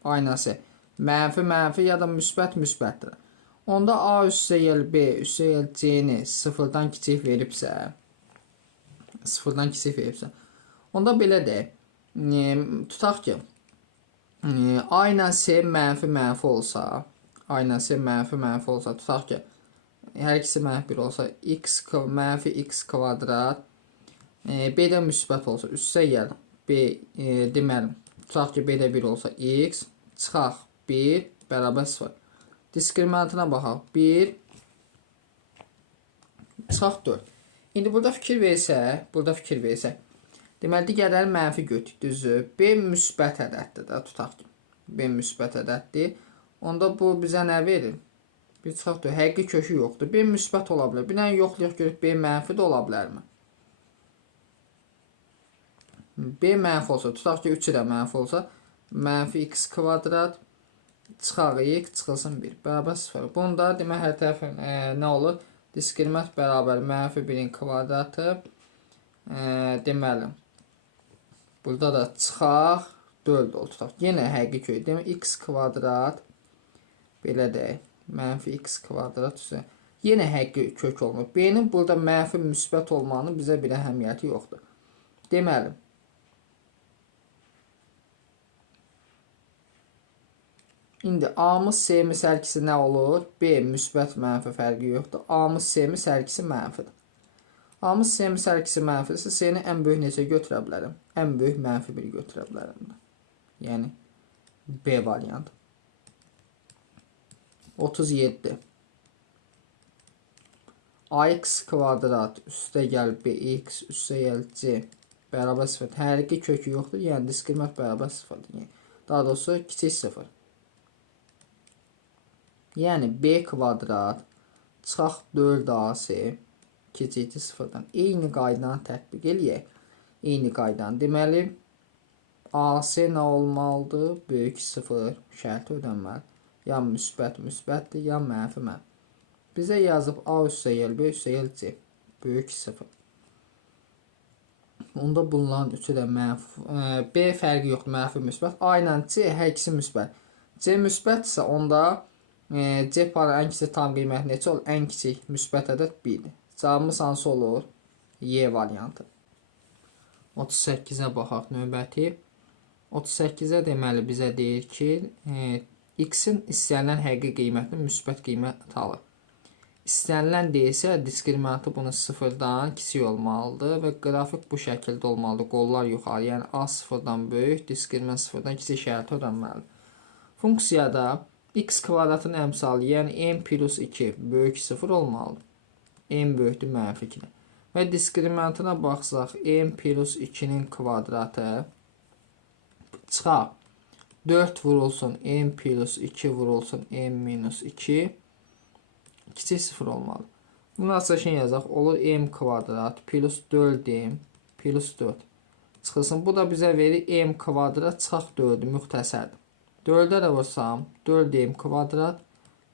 aynası mənfi mənfi ya da müsbət müsbətdir. Onda A üstəgəl B üstəgəl C-ni sıfırdan kiçik veribsə, onda belə deyim, tutaq ki, A ilə C mənfi mənfi olsa, tutaq ki, hər ikisi mənfi 1 olsa, mənfi x kvadrat, B də müsbət olsa, üstəgəl B, deməli, tutaq ki, B də 1 olsa, x, çıxaq 1, bərabər 0. Diskriminantına baxaq, 1, çıxaq 4. İndi burada fikir versək, deməli, digərləri mənfi götür, düzdür. B müsbət ədəddir də, tutaq ki. B müsbət ədəddir. Onda bu bizə nə verir? Bir çıxaq 4, həqiqi kökü yoxdur. B müsbət ola bilər. Bir dənə yoxlayıq görək, B mənfi də ola bilərmi? B mənfi olsa, tutaq ki, 3-ü də mənfi olsa, mənfi x kvadrat, çıxaq x, çıxılsın 1, bərabər 0. Bunda demək, hər tərəfin nə olur? Diskriminant bərabər mənfi 1-in kvadratı, deməli, burada da çıxaq 4 olur, tutaq. Yenə həqiqi kök, demək, x kvadrat, belə deyək, mənfi x kvadrat üzrə. Yenə həqiqi kök olmur. B-nin burada mənfi müsbət olmanın bizə bir əhəmiyyəti yoxdur. Deməli, İndi A-mız C-miz hər ikisi nə olur? B müsbət mənfi fərqi yoxdur. A-mız C-miz hər ikisi mənfidir. A-mız C-miz hər ikisi mənfidirsə, C-ni ən böyük necə götürə bilərəm? Ən böyük mənfi 1 götürə bilərəm. Yəni B variantı. 37. AX kvadrat üstəgəl BX üstəgəl C bərabər 0. Hər iki kökü yoxdur. Yəni diskriminant bərabər 0-dır. Daha doğrusu kiçik 0. Yəni B kvadrat çıxaq 4AC kiçikdir 0-dan. Eyni qaydanı tətbiq eləyək. Eyni qaydanı. Deməli, AC nə olmalıdır? Böyük 0 şərti ödənməli. Ya müsbətdir, ya mənfi mənfi. Bizə yazıb A üstəgəl B üstəgəl C. Böyük 0. Onda bunların üçü də mənfi. B fərqi yoxdur, mənfi müsbət. A ilə C hər ikisi müsbət. C müsbətsə, onda C para ən kiçik tam qiyməti neçə olur? Ən kiçik müsbət ədəd 1-dir. Cavabımız hansı olur? Y variantı. 38-ə baxaq növbəti. 38-ə deməli bizə deyir ki, x-in istənilən həqiqi qiymətini müsbət qiymət alır. İstənilən deyilsə, diskriminantı bunu 0-dan kiçik olmalıdır və qrafik bu şəkildə olmalıdır. Qollar yuxarı, yəni A 0-dan böyük, diskriminant 0-dan kiçik şərti ödənməlidir. Funksiyada x kvadratın əmsalı, yəni n plus 2 böyük 0 olmalıdır. N böyükdür mənfi 2. Və diskriminantına baxsaq, n plus 2-nin kvadratı çıxaq 4 vurulsun, n plus 2 vurulsun, n minus 2 kiçik 0 olmalı. Bunu açılışını yazaq, olur m kvadrat plus 4m plus 4 çıxılsın. Bu da bizə verir m kvadrat çıxaq 4-ü müxtəsərdir. 4-ə də vursam 4m kvadrat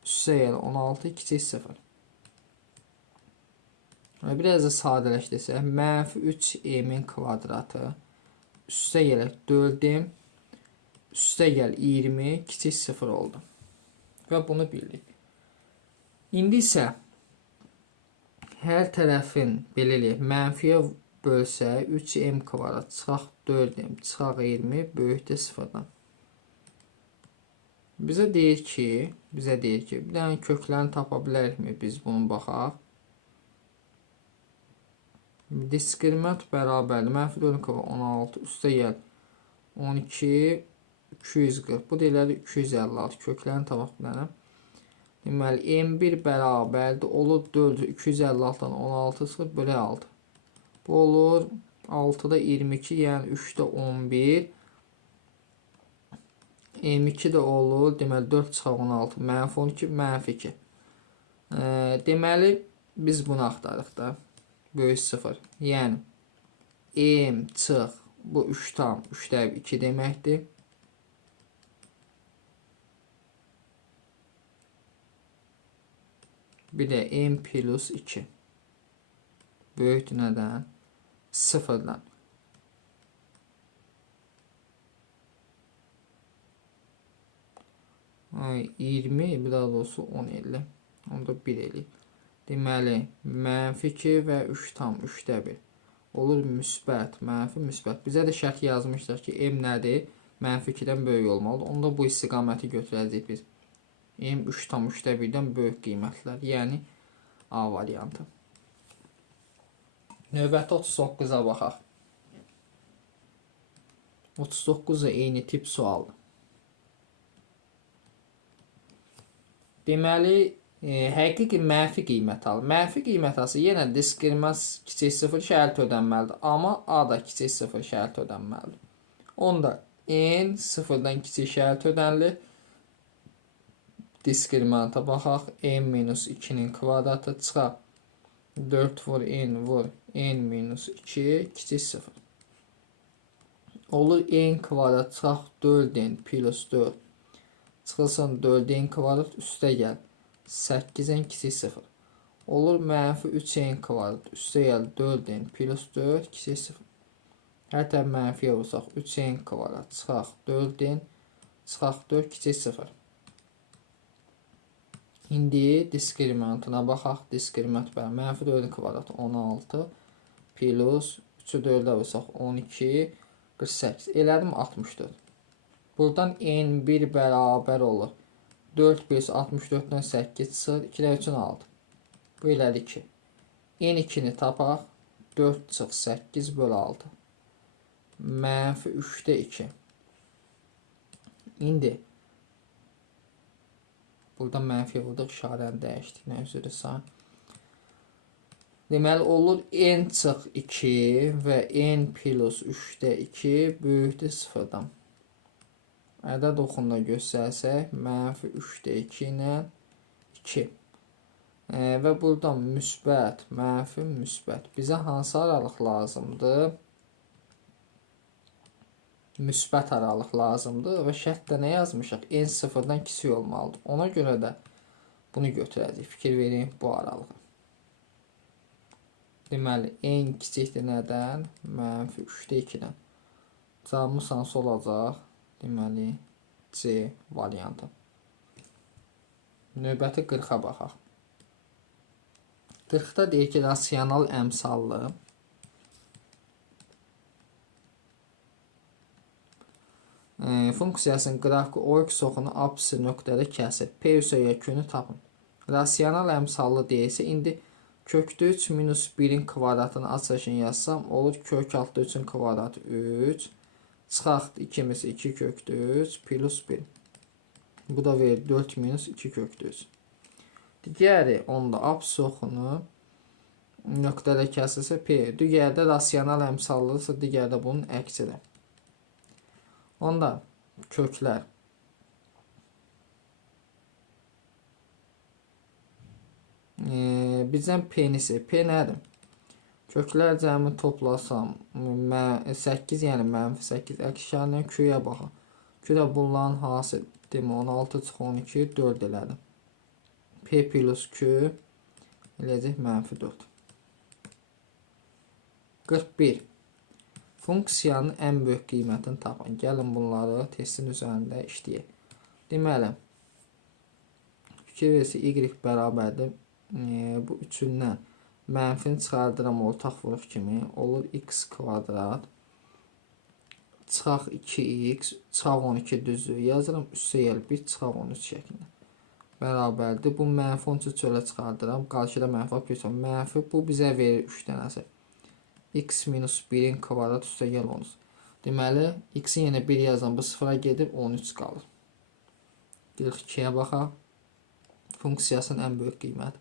üstəgəl 16 kiçik 0. Biraz da sadələşdirsək, mənfi 3m-in kvadratı üstəgəl 4m üstəgəl 20 kiçik 0 oldu. Və bunu bildik. İndi isə hər tərəfin belə eləyək, mənfiyə bölsək 3m kvadrat çıxaq 4m çıxaq 20 böyükdür 0-dan. Bizə deyir ki, bir dənə köklərini tapa bilərikmi biz bunun baxaq. Diskriminant bərabərdir. Mənfi 4 16 üstəgəl 12 240. Bu deyirlər 256. Köklərini tapaq bilərəm. Deməli, m1 bərabərdir. Olur 4 256-dan 16 çıxır, bölək 6. Bu olur 6-da 22, yəni 3-də 11. M2 də olur, deməli 4 çıxaq 16, mənfi 12, mənfi 2. Deməli, biz bunu axtarıq da, böyük 0. Yəni, M çıx, bu 3 tam, 3 dəb 2 deməkdir. Bir də n plus 2 böyükdür nədən? 0-dan. Ay, 20, bir daha doğrusu 10 50. Onda 1 eləyik. Deməli, mənfi 2 və 3 tam 3də 1. Olur müsbət, mənfi, müsbət. Bizə də şərt yazmışdıq ki, m nədir? Mənfi 2-dən böyük olmalıdır. Onda bu istiqaməti götürəcəyik biz. M 3 tam 3də 1-dən böyük qiymətlər. Yəni, A variantı. Növbəti 39-a baxaq. 39-a eyni tip sualdır. Deməli, həqiqi mənfi qiymət alır. Mənfi qiymət alsa yenə diskriminant kiçik 0 şərti ödənməlidir. Amma A da kiçik 0 şərti ödənməlidir. Onda n 0-dan kiçik şərti ödənilir. Diskriminanta baxaq. N minus 2-nin kvadratı çıxar. 4 vur n minus 2 kiçik 0. Olur n kvadrat çıxaq 4n plus 4. Çıxılsın 4n kvadrat üstə gəl. 8n kiçik 0. Olur mənfi 3n kvadrat üstə gəl 4n plus 4 kiçik 0. Hər tərəf mənfiyə vursaq 3n kvadrat çıxaq 4n çıxaq 4 kiçik 0. İndi diskriminantına baxaq. Diskriminant bərabər mənfi 4 kvadrat 16 plus 3'ü 4'ə vursaq 12 48. Elədim 64. Buradan n1 bərabər olur. 4 plus 64'dən 8 çıxır. 2'lər üçün 6. Bu elədi 2. n2'ni tapaq. 4 çıx 8 bölü 6. Mənfi 3'də 2. İndi burada mənfiyə vurduq. İşarəni dəyişdik. Nə üzrəsən? Deməli olur n çıx 2 və n plus 3'də 2 böyükdür 0-dan. Ədəd oxunda göstərsək, mənfi 3'də 2 ilə 2. Və buradan müsbət, mənfi, müsbət. Bizə hansı aralıq lazımdır? Müsbət aralıq lazımdır və şərtdə nə yazmışıq? N 0-dan kiçik olmalıdır. Ona görə də bunu götürəcəyik. Fikir verin bu aralığı. Deməli, n kiçikdir nədən? Mənfi 3'də 2-dən. Cavabımız hansı olacaq? Deməli, C variantı. Növbəti 40-a baxaq. 40-da deyir ki, rasional əmsallı funksiyasının qrafiki OX oxunu apsisi nöqtədə kəsir. P üsə yekünü tapın. Rasional əmsallı deyilsə, indi kökdə 3 minus 1'in kvadratını açılışını yazsam, olur kök altda 3'ün kvadratı 3. Çıxaq 2'miz 2 kökdə 3 plus 1. Bu da verir 4 minus 2 kökdə 3. Digəri onda apsisi oxunu nöqtədə kəsilsə P. Digərdə rasional əmsallıysa, digərdə bunun əksidir. Onda köklər bizdən P-nisi. P nədir? Köklər cəmi toplasam 8, yəni mənfi 8 əksişarından Q-yə baxaq. Q də bunların hansı? Demə 16 çıx 12 4 elədim. P plus Q eləyəcək mənfi 4. 41. Funksiyanın ən böyük qiymətini tapın. Gəlin bunları testin üzərində işləyək. Deməli, fikir versə y bərabərdir. Bu üçündən mənfini çıxardıram ortaq vuruq kimi. Olur x kvadrat çıxaq 2x çıxaq 12 düzü yazıram. Üstə gəl 1 çıxaq 13 şəklində. Bərabərdir. Bu mənfi 13 çölə çıxardıram. Qarşıda mənfi keçəm. Mənfi bu bizə verir 3 dənəsi. X minus 1'in kvadrat üstə gəl 13. Deməli, x-in yenə 1 yazan bu sıfıra gedib 13 qalır. 42'yə baxaq. Funksiyasının ən böyük qiyməti.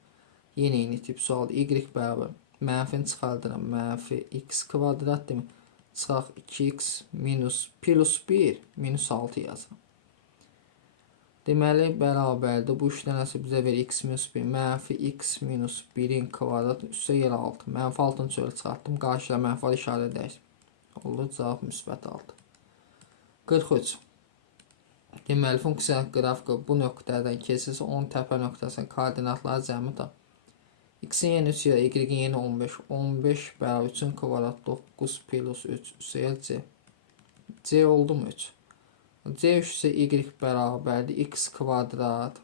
Yeni eyni tip sualdır. Y bərabər. Mənfini çıxardıram. Mənfi x kvadrat demək. Çıxaq 2x minus plus 1 minus 6 yazıram. Deməli, bərabərdir. Bu 3 dənəsi bizə verir x minus 1. Mənfi x minus 1'in kvadratı üstə gəl 6. Mənfi 6'ını çölə çıxartdım. Qarşıda mənfi işarə dəyişdim. Olur, cavab müsbət 6. 43. Deməli, funksiyanın qrafiki bu nöqtədən keçirsə, onun təpə nöqtəsinin koordinatları cəmi tapın. X-in yeni 3 ya Y-in yeni 15. 15 bərabər 3-ün kvadrat 9 plus 3 üstəgəl C. C oldu mu 3? C 3 ise Y bərabərdir X kvadrat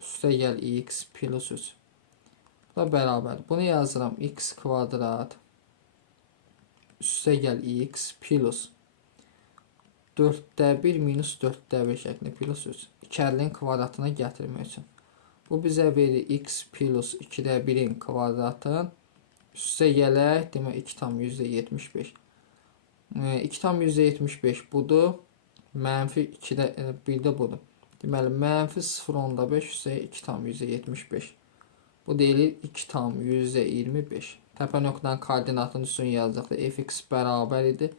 üstəgəl X plus 3. Bu da bərabər. Bunu yazıram. X kvadrat üstəgəl X plus 4'də 1 minus 4'də 1 şəklində plus 3. İkəlinin kvadratına gətirmək üçün. Bu bizə verir X plus 2'də 1'in kvadratın üstəgələk demək 2 tam %75. 2 tam %75 budur. Mənfi 2'də 1'də budur. Deməli mənfi 0.5 üstəgəl 2 tam %75. Bu deyilir 2 tam %25. Təpə nöqtənin koordinatını üstün yazacaqda fx bərabər idi.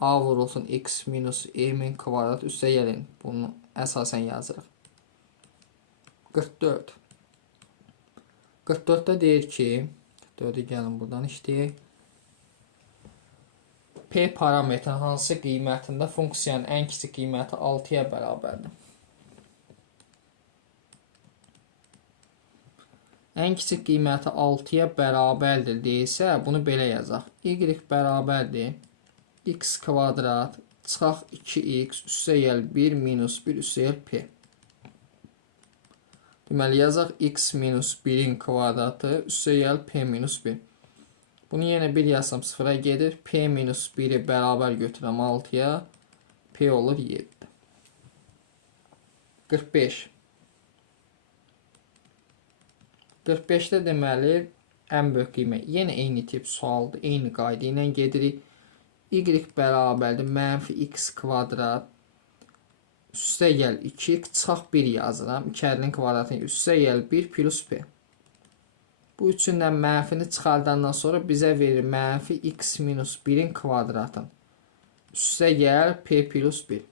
A vurulsun x minus m'in kvadrat üstə gəlin. Bunu əsasən yazırıq. 44. 44'də deyir ki, 44'ü gəlin buradan işləyək. P parametrin hansı qiymətində funksiyanın ən kiçik qiyməti 6'ya bərabərdir. Ən kiçik qiyməti 6'ya bərabərdir deyilsə, bunu belə yazaq. Y bərabərdir x kvadrat çıxaq 2x üstəgəl 1 minus 1 üstəgəl p. Deməli yazaq x minus 1'in kvadratı üstəgəl p minus 1. Bunu yenə 1 yazsam 0'a gedir. P minus 1'i bərabər götürəm 6'ya. P olur 7. 45. 45'də deməli ən böyük qiymət. Yenə eyni tip sualdır. Eyni qayda ilə gedirik. Y bərabərdir mənfi x kvadrat üstəgəl 2 çıxaq 1 yazıram. İkəlinin kvadratını üstəgəl 1 plus p. Bu üçündən mənfini çıxardandan sonra bizə verir mənfi x minus 1'in kvadratın üstəgəl p plus 1.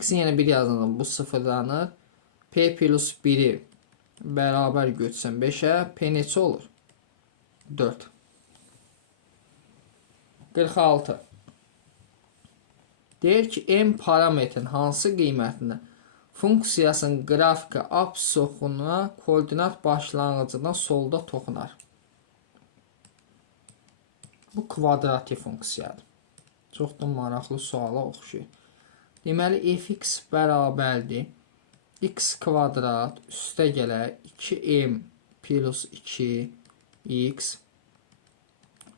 X'in yenə 1 yazıram. Bu sıfırlanır. P plus 1'i bərabər götürsəm 5'ə p neçə olur? 4. 46. Deyir ki, m parametrin hansı qiymətində funksiyasının qrafiki absisokuna koordinat başlanğıcından solda toxunar. Bu kvadratik funksiyadır. Çox da maraqlı suala oxşuyur. Deməli, fx bərabərdir x kvadrat üstəgələ 2m plus 2x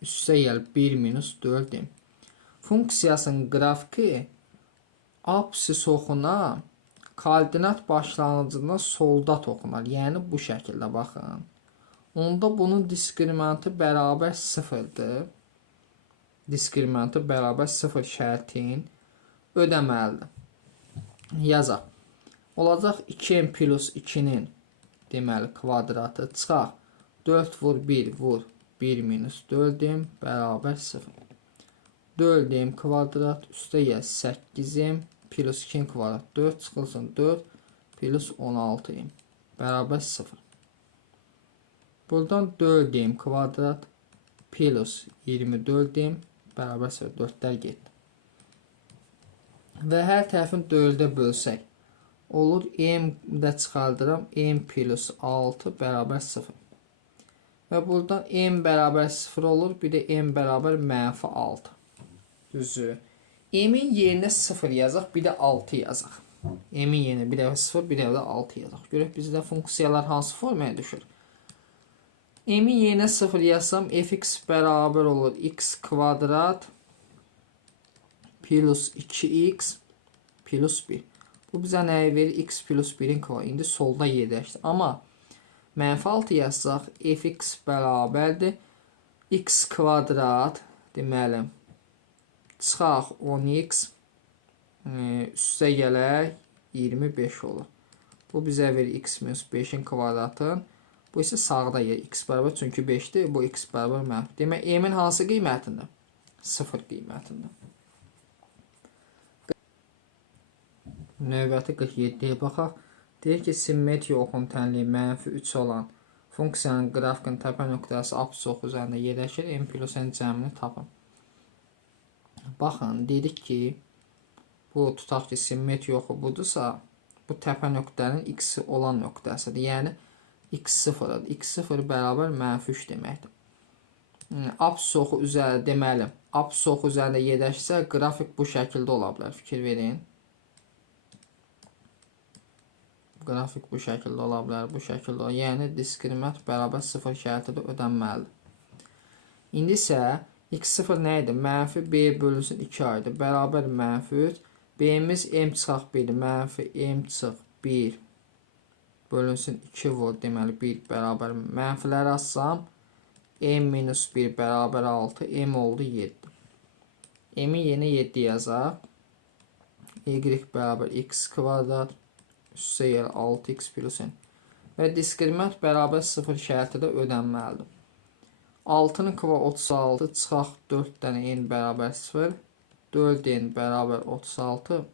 üstəgəl 1 minus 4m. Funksiyasının qrafiki absisokuna koordinat başlanğıcından solda toxunar. Yəni bu şəkildə baxın. Onda bunun diskriminantı bərabər 0'dır. Diskriminantı bərabər 0 şərtin ödəməlidir. Yazaq. Olacaq 2m plus 2'nin deməli kvadratı çıxaq. 4 vur 1 vur 1 minus 4m bərabər 0. 4m kvadrat üstəgəl 8m plus 2'in kvadrat 4 çıxılsın 4 plus 16m bərabər 0. Buradan 4m kvadrat plus 24m bərabər 0. 4'lər getdi. Və hər tərəfin 4'ə bölsək olur m də çıxardıram m plus 6 bərabər 0. Və buradan m bərabər 0 olur. Bir də m bərabər mənfi 6. Düzü. M'in yerinə 0 yazaq, bir də 6 yazaq. M'in yerinə bir dəfə 0, bir dəfə də 6 yazaq. Görək bizdə funksiyalar hansı formaya düşür. M'in yerinə 0 yazsam fx bərabər olur x kvadrat plus 2x plus 1. Bu bizə nəyi verir? X plus 1'in kvadratı. İndi solda yerləşdir. Amma mənfi 6 yazsaq fx bərabərdir x kvadrat deməli çıxaq 10x üstəgələk 25 olur. Bu bizə verir x minus 5'in kvadratın. Bu isə sağda yer x bərabər çünki 5'dir. Bu x bərabər mənfi. Demək m'in hansı qiymətində? 0 qiymətində. Növbəti 47'yə baxaq. Deyir ki, simmetri oxun tənliyi mənfi 3 olan funksiyanın qrafikinin təpə nöqtəsi absisok üzərində yerləşir. M plus n cəmini tapın. Baxın, dedik ki, bu tutaq ki, simmetri oxu budursa, bu təpə nöqtənin x olan nöqtəsidir. Yəni, x0'dır. x0 bərabər -3 deməkdir. Apsis oxu üzərində deməli, apsis oxu üzərində yerləşsə qrafik bu şəkildə ola bilər. Fikir verin. Qrafik bu şəkildə ola bilər, bu şəkildə ola. Yəni diskriminant bərabər 0 şərtidir, ödənməlidir. İndi isə x0 nə idi? -b bölünsün 2a idi. Bərabər -3. b-miz m çıxaq 1 idi. -m çıx 1 bölünsün 2 vur. Deməli 1 bərabər mənfiləri assam m-1 bərabər 6. M oldu 7. M-i yenə 7 yazaq. Y bərabər x kvadrat üstə 6x plus n. Və diskriminant bərabər 0 şərti də ödənməlidir. 6-nın kva 36 çıxaq 4 dənə n bərabər 0. 4n bərabər 36.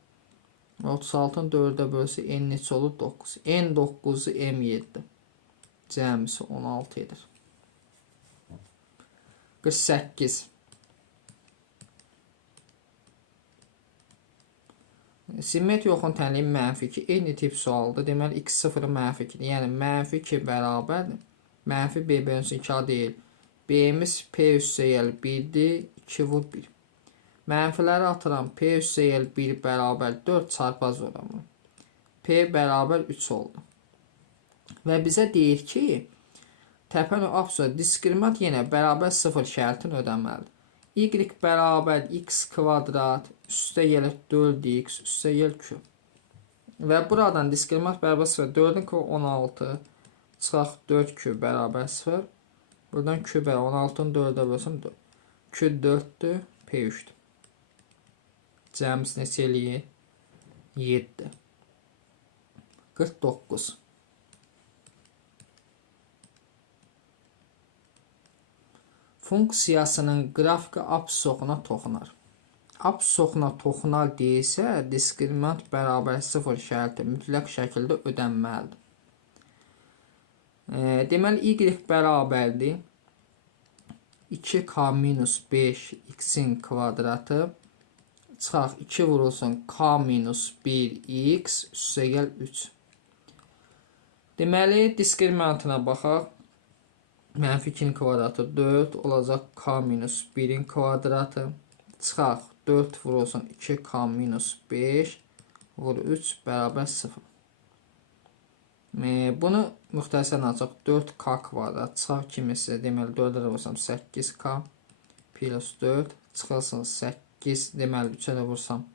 36-nın 4-ə bölsə n neçə olur? 9. N 9-u m 7. Cəmisi 16 edir. 48. Simmetri yoxun tənliyi -2. Eyni tip sualdır. Deməli, x0 -2. Yəni, -2 bərabərdir. -b bölünsün 2a deyil. B-miz p üstə 1'dir. 2 vur 1. Mənfiləri atıram. P üstə 1 bərabər 4 çarpaz oramı. P bərabər 3 oldu. Və bizə deyir ki, təpənin apsisa diskriminant yenə bərabər 0 şərtini ödənməlidir. Y bərabər x kvadrat üstə 4x üstə q. Və buradan diskriminant bərabər 0. 4-ün kva 16 çıxaq 4q bərabər 0. Buradan q bərabər 16-nın 4-ə bölsəm 4. Q 4'dür, p 3'dür. Cəmis neçə eləyir? 7. 49. Funksiyasının qrafiki apsis oxuna toxunar. Apsis oxuna toxunar deyilsə, diskriminant bərabər 0 şərti mütləq şəkildə ödənməlidir. Deməli, y bərabərdir 2k minus 5 x-in kvadratı çıxaq 2 vurulsun k minus 1x üstə 3. Deməli, diskriminantına baxaq. -2'nin kvadratı 4 olacaq k minus 1'in kvadratı. Çıxaq 4 vurulsun 2k minus 5 vur 3 bərabər 0. Bunu müxtəsərən açaq 4k kvadrat çıxaq kimisi deməli 4'ə vursam 8k plus 4 çıxılsın 8 deməli 3'ə də vursam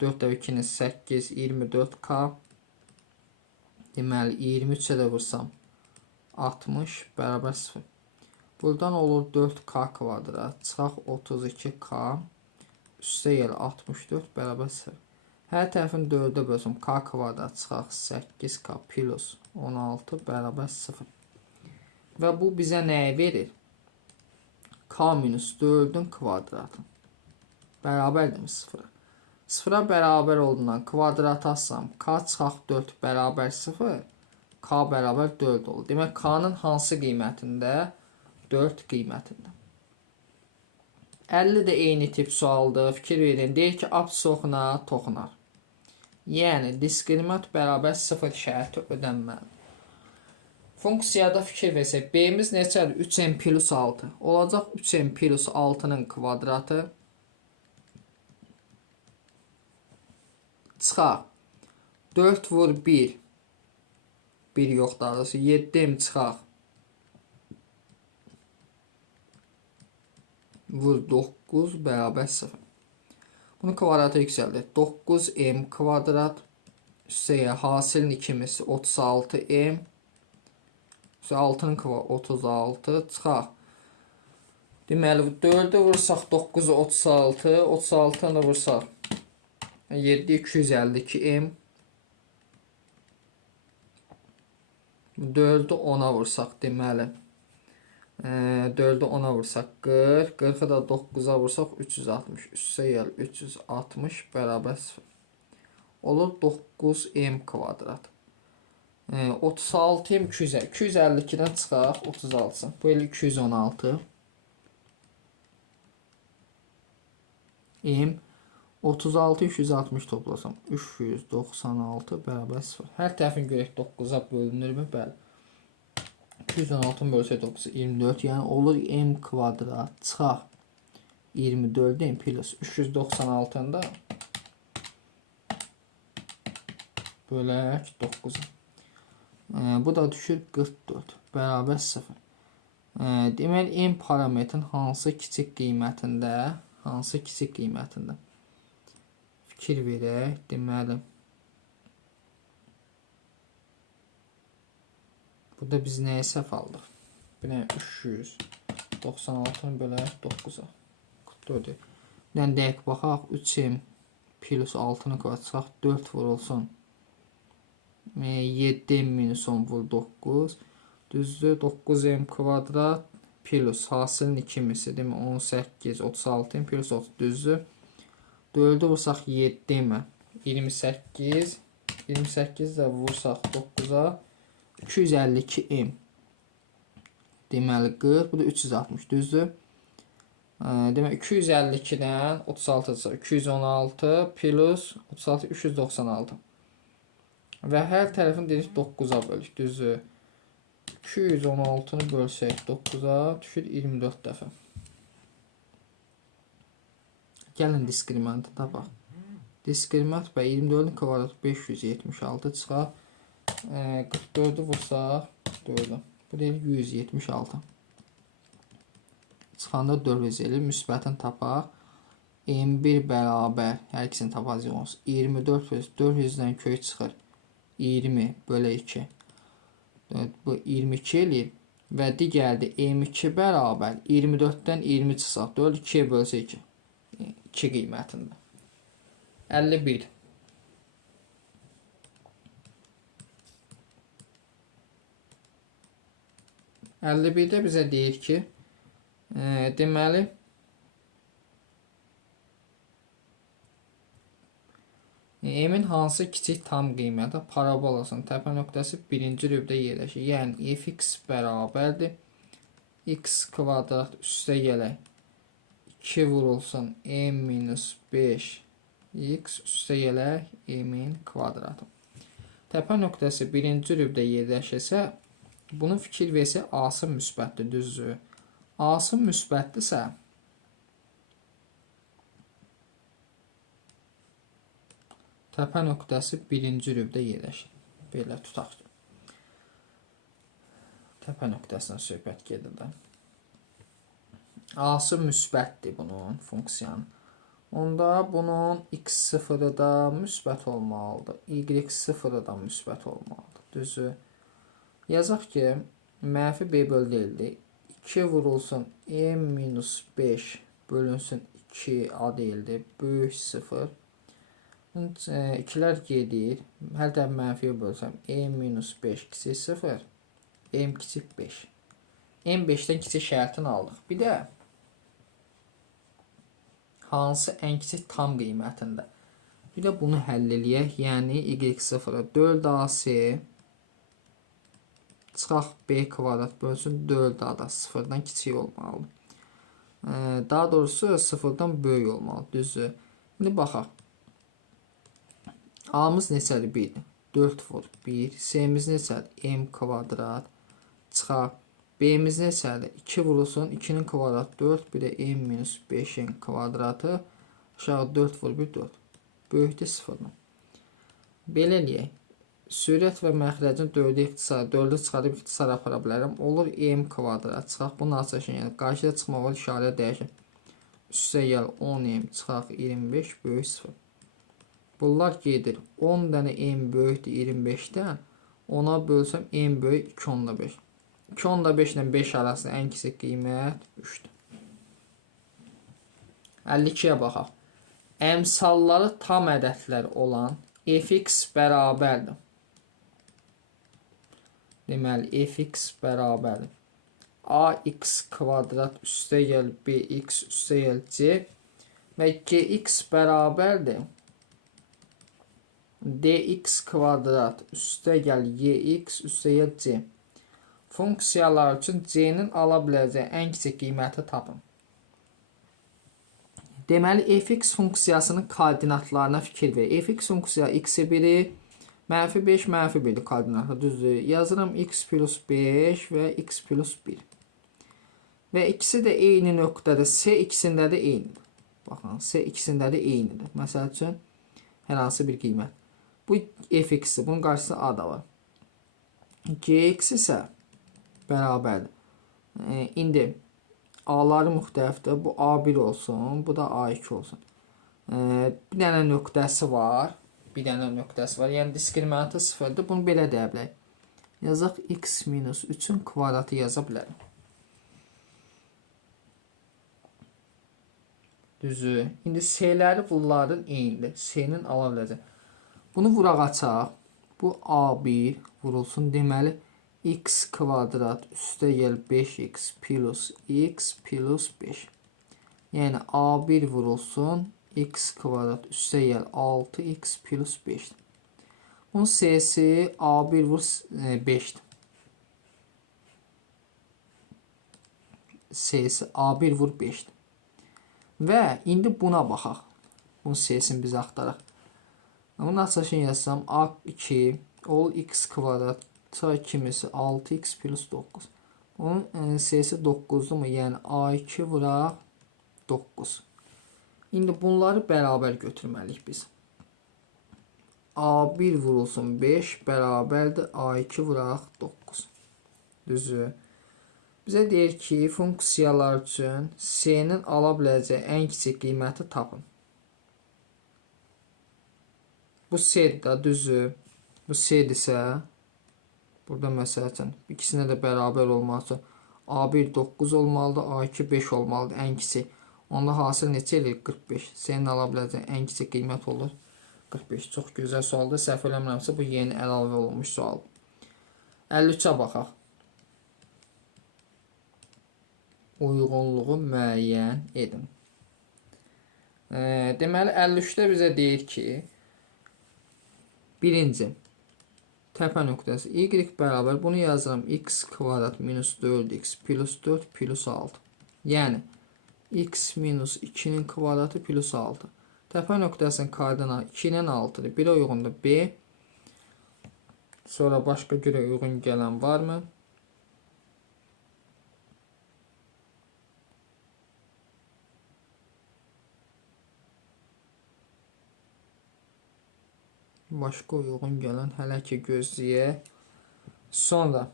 4 də 2'nin 8 24k deməli 23'ə də vursam 60 bərabər 0. Buradan olur 4k kvadrat çıxaq 32k üstə 64 bərabər 0. Hər tərəfin 4'ə bölsəm k kvadrat çıxaq 8k plus 16 bərabər 0. Və bu bizə nəyi verir? K minus 4'ün kvadratı bərabərdir 0'a. 0'a bərabər olduğundan kvadrat assam k çıxaq 4 bərabər 0. K bərabər 4 olur. Demək, K-nın hansı qiymətində? 4 qiymətində. 50 də eyni tip sualdır. Fikir verin. Deyir ki, apsis oxuna toxunar. Yəni, diskriminant bərabər 0 şərti ödənməlidir. Funksiyada fikir versək, B-miz neçədir? 3n plus 6. Olacaq 3n plus 6'nın kvadratı. Çıxaq. 4 vur 1. 1 yoxdur arası. 7m çıxaq. Vur 9 bərabər 0. Bunu kvadratı yüksəldir. 9m kvadrat üstəyə hasilin ikimisi 36m. 6'nın kva 36 çıxaq. Deməli, 4'ü vursaq 9'u 36. 36'nı da vursaq 7 252m. 4'ü 10'a vursaq deməli. 4'ü 10'a vursaq 40. 40'ı da 9'a vursaq 360. Üstə 360 bərabər 0. Olur 9m kvadrat. 36m 252'dən çıxaq 36. Bu elə 216. M 36 260 toplasam 396 bərabər 0. Hər tərəfin görək 9'a bölünürmü? Bəli. 216 bölsək 9 24, yəni olur m kvadrat çıxar 24 plus 396-nı da bölək 9-a. Bu da düşür 44 bərabər 0. Deməli m parametrin hansı kiçik qiymətində fikir verək. Deməli burada biz nəyə səhv aldıq? Bir 396-nı bölək 9-a. 44. Yəni dəqiq baxaq. 3m plus 6-nı kvadrat çıxaq 4 vurulsun. 7m minus 10 vur 9. Düzdür? 9m kvadrat plus hasilin 2-misi. Demə 18, 36m plus 30. Düzdür? 4'ü vursaq 7m. 28. 28 də vursaq 9-a. 252m. Deməli 40. Bu da 360. Düzdür? Demək 252-dən 36 çıxır. 216 plus 36 396. Və hər tərəfini dedik 9-a bölük. Düzdür? 216-nı bölsək 9-a düşür 24 dəfə. Gəlin diskriminantı tapaq. Diskriminant və 24-ün kvadratı 576 çıxar. 44'ü vursaq 4'ü. Bu deyil 176. Çıxanda 4 elir. Müsbətini tapaq. M1 bərabər. Hər ikisini tapacağıq. 24 plus 400-dən kök çıxır. 20 bölü 2. Bu 22 eləyir. Və digərdə M2 bərabər. 24-dən 20 çıxsaq. 4 2-yə bölsə 2. 2 qiymətində. 51. də bizə deyir ki, deməli m-in hansı kiçik tam qiyməti parabolasının təpə nöqtəsi birinci rübdə yerləşir. Yəni fx bərabərdir x kvadrat üstə gələk 2 vurulsun m minus 5 x üstə gələk m-in kvadratı. Təpə nöqtəsi birinci rübdə yerləşirsə, bunu fikir versə A-sı müsbətdir, düzdür? A-sı müsbətdirsə, təpə nöqtəsi birinci rübdə yerləşir. Belə tutaq. Təpə nöqtəsindən söhbət gedir də. A-sı müsbətdir bunun funksiyanın. Onda bunun x0'ı da müsbət olmalıdır. Y0'ı da müsbət olmalıdır. Düzdür? Yazaq ki, mənfi b bölü deyildi. 2 vurulsun m minus 5 bölünsün 2 a deyildi. Böyük 0. 2'lər gedir. Hər tərəf mənfiyə bölsəm m minus 5 kiçik 0. M kiçik 5. M 5'dən kiçik şərtini aldıq. Bir də hansı ən kiçik tam qiymətində. Bir də bunu həll eləyək. Yəni y0'a 4ac çıxaq b kvadrat bölsün 4a da 0'dan kiçik olmalıdır. Daha doğrusu 0'dan böyük olmalıdır. Düzdür. İndi baxaq. A'mız neçədir? 1. 4 vur 1. C'miz neçədir? M kvadrat çıxaq. B'miz neçədir? 2 vurulsun 2'nin kvadratı 4. Bir də m minus 5'in kvadratı. Aşağı 4 vur 1 4. Böyükdür 0'dan. Belə eləyək. Sürət və məxrəcin 4'ü çıxarıb ixtisar apara bilərəm. Olur m kvadrat çıxaq. Bunun açılışını yəni qarşıya çıxmaq var işarə dəyişir. Üstə gəl 10m çıxaq 25 böyük 0. Bunlar gedir. 10 dənə m böyükdür 25'dən. Ona bölsəm m böyük 2 onda 5. 2 onda 5 ilə 5 arasında ən kiçik qiymət 3'dür. 52'yə baxaq. Əmsalları tam ədədlər olan fx bərabərdir. Deməli fx bərabərdir. ax kvadrat üstə gəl bx üstə gəl c və gx bərabərdir. dx kvadrat üstə gəl yx üstə gəl c. Funksiyalar üçün c'nin ala biləcəyi ən kiçik qiyməti tapın. Deməli fx funksiyasının koordinatlarına fikir ver. Fx funksiyası x1'i -5, -1 koordinatı düzdür. Yazıram x plus 5 və x plus 1. Və ikisi də eyni nöqtədə. C ikisində də eynidir. Baxın, C ikisində də eynidir. Məsəl üçün, hər hansı bir qiymət. Bu fx-dir. Bunun qarşısında a da var. Gx isə bərabərdir. İndi a-ları müxtəlifdir. Bu a1 olsun, bu da a2 olsun. Bir dənə nöqtəsi var. Yəni diskriminantı sıfırdır. Bunu belə deyə bilərik. Yazaq x minus 3-ün kvadratı yaza bilərik. Düzü. İndi c-ləri bunların eynidir. C-nin ala biləcək. Bunu vuraq açaq. Bu a1 vurulsun. Deməli, x kvadrat üstə gəl 5x plus x plus 5. Yəni, a1 vurulsun. X kvadrat üstə gəl 6x plus 5. Bunun c'si a1 vur 5'dir. C'si a1 vur 5'dir. Və indi buna baxaq. Bunun c'sini biz axtaraq. Bunun açılışını yazsam a2 ol x kvadrat kimisi 6x plus 9. Bunun c'si 9'dur mu? Yəni a2 vuraq 9. İndi bunları bərabər götürməliyik biz. A1 vurulsun 5 bərabərdir A2 vuraq 9. Düzü. Bizə deyir ki, funksiyalar üçün C-nin ala biləcəyi ən kiçik qiyməti tapın. Bu C-dir də, düzü. Bu C-dirsə, burada məsəl üçün ikisinə də bərabər olmaq üçün A1 9 olmalıdır, A2 5 olmalıdır ən kiçik. Onda hasil neçə eləyir? 45. C-nin ala biləcəyi ən kiçik qiymət olur 45. Çox gözəl sualdır. Səhv eləmirəmsə bu yeni əlavə olunmuş sual. 53-ə baxaq. Uyğunluğu müəyyən edin. Deməli 53-də bizə deyir ki, birinci təpə nöqtəsi y bərabər, bunu yazıram x kvadrat minus 4x plus 4 plus 6. Yəni x minus 2'nin kvadratı plus 6. Təpə nöqtəsinin koordinatı 2'nin 6'dır. 1'ə uyğundur B. Sonra başqa görə uyğun gələn varmı? Başqa uyğun gələn hələ ki gözləyək. Sonra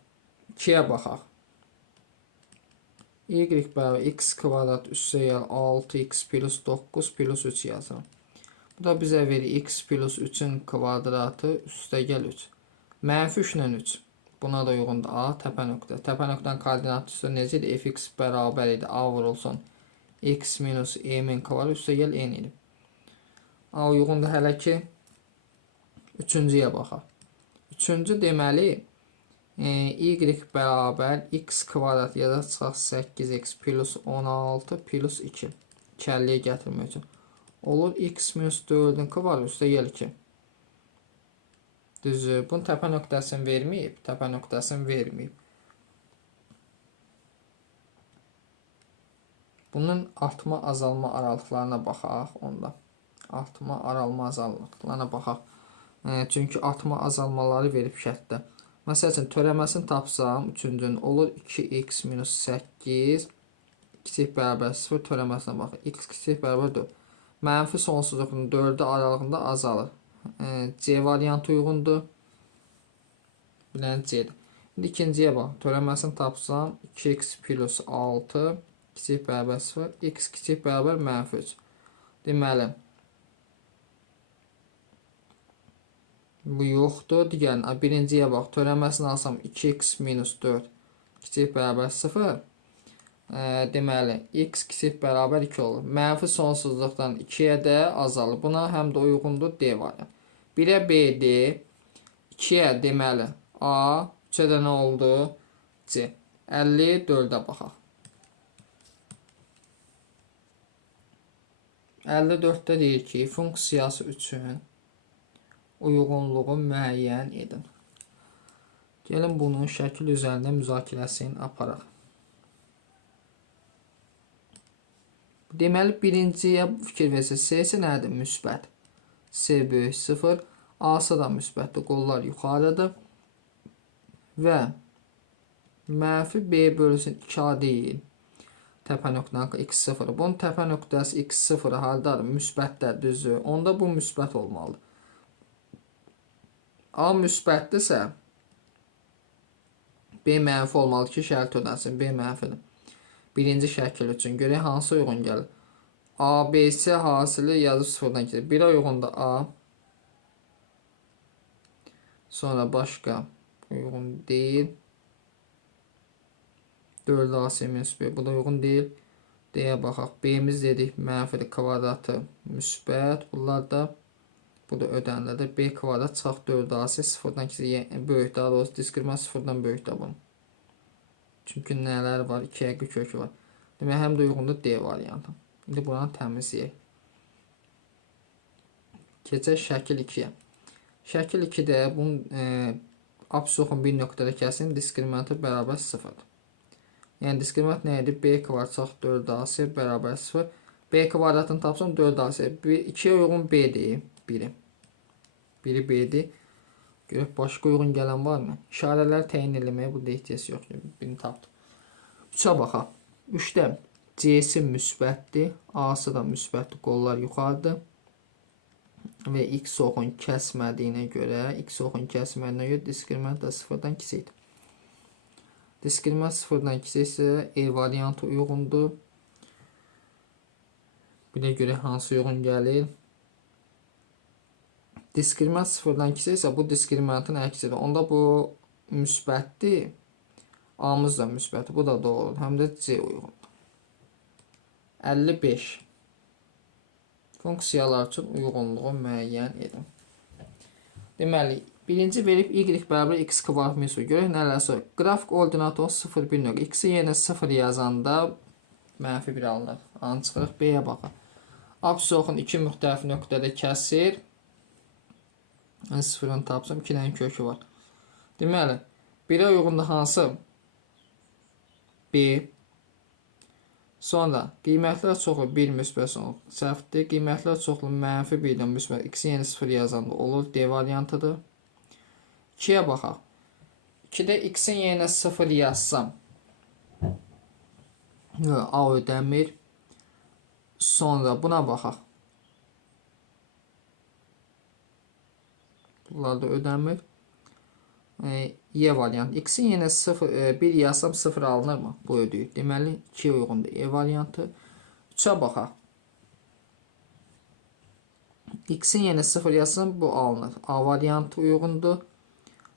2'yə baxaq. Y bərabər x kvadrat üstə gəl 6x plus 9 plus 3 yazalım. Bu da bizə verir x plus 3'ün kvadratı üstə gəl 3. Mənfi 3 ilə 3. Buna da uyğundur A təpə nöqtə. Təpə nöqtənin koordinatı üstə necə idi? Fx bərabər idi. A vurulsun. X minus e-min kvadrat üstə gəl n idi. A uyğundur hələ ki. Üçüncüyə baxaq. Üçüncü deməli y bərabər x kvadrat yazacaq 8x plus 16 plus 2. 2'liyə gətirmək üçün. Olur x minus 4'ün kvadrat üstə gəl 2. Düzü. Bunun təpə nöqtəsini verməyib. Təpə nöqtəsini verməyib. Bunun artma azalma aralıqlarına baxaq onda. Artma aralma azallıqlarına baxaq. Çünki artma azalmaları verib şərtdə. Məsəl üçün, törəməsini tapsam, üçüncünün olur 2x minus 8 kiçik bərabər 0 törəməsinə baxır. X kiçik bərabər 4. Mənfi sonsuzluğun 4'ü aralığında azalır. C variantı uyğundur. Bilən C'dir. İndi ikinciyə bax. Törəməsini tapsam, 2x plus 6 kiçik bərabər 0. X kiçik bərabər mənfi 3. Deməli, bu yoxdur. Digərin birinciyə bax. Törəməsini alsam 2x minus 4 kiçik bərabər 0. Deməli, x kiçik bərabər 2 olur. Mənfi sonsuzluqdan 2'yə də azalır. Buna həm də uyğundur D variantı. 1'ə BD, 2'yə deməli A, 3'ə də nə oldu? C. 54'ə baxaq. 54'də deyir ki, funksiyası üçün uyğunluğu müəyyən edin. Gəlin bunun şəkil üzərində müzakirəsini aparaq. Deməli, birinciyə fikir versək, C-si nədir? Müsbət. C böyük 0. A-sı da müsbətdir, qollar yuxarıdır. Və mənfi B bölünsün 2A deyil. Təpə nöqtənin x0. Bunun təpə nöqtəsi x0 hardadır? Müsbətdə, düzdür. Onda bu müsbət olmalıdır. A müsbətdirsə, B mənfi olmalı ki, şərt ödənsin. B mənfidir. Birinci şəkil üçün görək hansı uyğun gəlir. ABC hasili yazıb sıfırdan keçir. 1'ə uyğundur A. Sonra başqa uyğun deyil. 4AC minus B. Bu da uyğun deyil. D'yə baxaq. B'miz dedik mənfidir. Kvadratı müsbət. Bunlar da bu da ödənilədir. B kvadrat çıxaq 4AC sıfırdan keçir. Böyük daha doğrusu diskriminant sıfırdan böyükdür bunun. Çünki nələr var? 2 həqiqi kökü var. Demək, həm də uyğundur D variantı. İndi buranı təmizləyək. Keçək şəkil 2-yə. Şəkil 2-də bunun absoluxun bir nöqtədə kəsin diskriminantı bərabər 0-dır. Yəni diskriminant nə edir? B kvadrat çıxaq 4AC bərabər 0. B kvadratını tapsam 4AC. 2-yə uyğun B deyim. Biri B'dir. Görək, başqa uyğun gələn var mı? İşarələri təyin eləməyə burada ehtiyac yoxdur. Birini tapdım. 3-ə baxaq. 3-də C'si müsbətdir. A-sı da müsbətdir. Qollar yuxarıdır. Və x oxun kəsmədiyinə görə diskriminant da sıfırdan kiçikdir. Diskriminant sıfırdan kiçiksə E variantı uyğundur. Bir də görək hansı uyğun gəlir. Diskriminant sıfırdan kiçiksə bu diskriminantın əksidir. Onda bu müsbətdir. A-mız da müsbətdir. Bu da doğrudur. Həm də C uyğundur. 55. Funksiyalar üçün uyğunluğu müəyyən edin. Deməli, birinci verib y bərabər x kvadrat minus görək nələrsə. Qrafik ordinatı 0, 1 nöqtə. X-i yenə 0 yazanda mənfi 1 alınır. Anı çıxırıq. B-yə baxaq. Absoluxun 2 müxtəlif nöqtədə kəsir. 0-ını tapsam 2 dənə kökü var. Deməli, 1-ə uyğundur hansı? B. Sonra qiymətlər çoxlu 1 müsbət səhvdir. Qiymətlər çoxlu mənfi 1-dən müsbət x yenə 0 yazanda olur. D variantıdır. 2-yə baxaq. 2-də x-in yenə 0 yazsam A ödənmir. Sonra buna baxaq. Bunlar da ödənmir. Y variantı. X-in yenə 1 yazsam 0 alınır mı? Bu ödəyir. Deməli 2-yə uyğundur. E variantı. 3-ə baxaq. X-in yenə 0 yazsam bu alınır. A variantı uyğundur.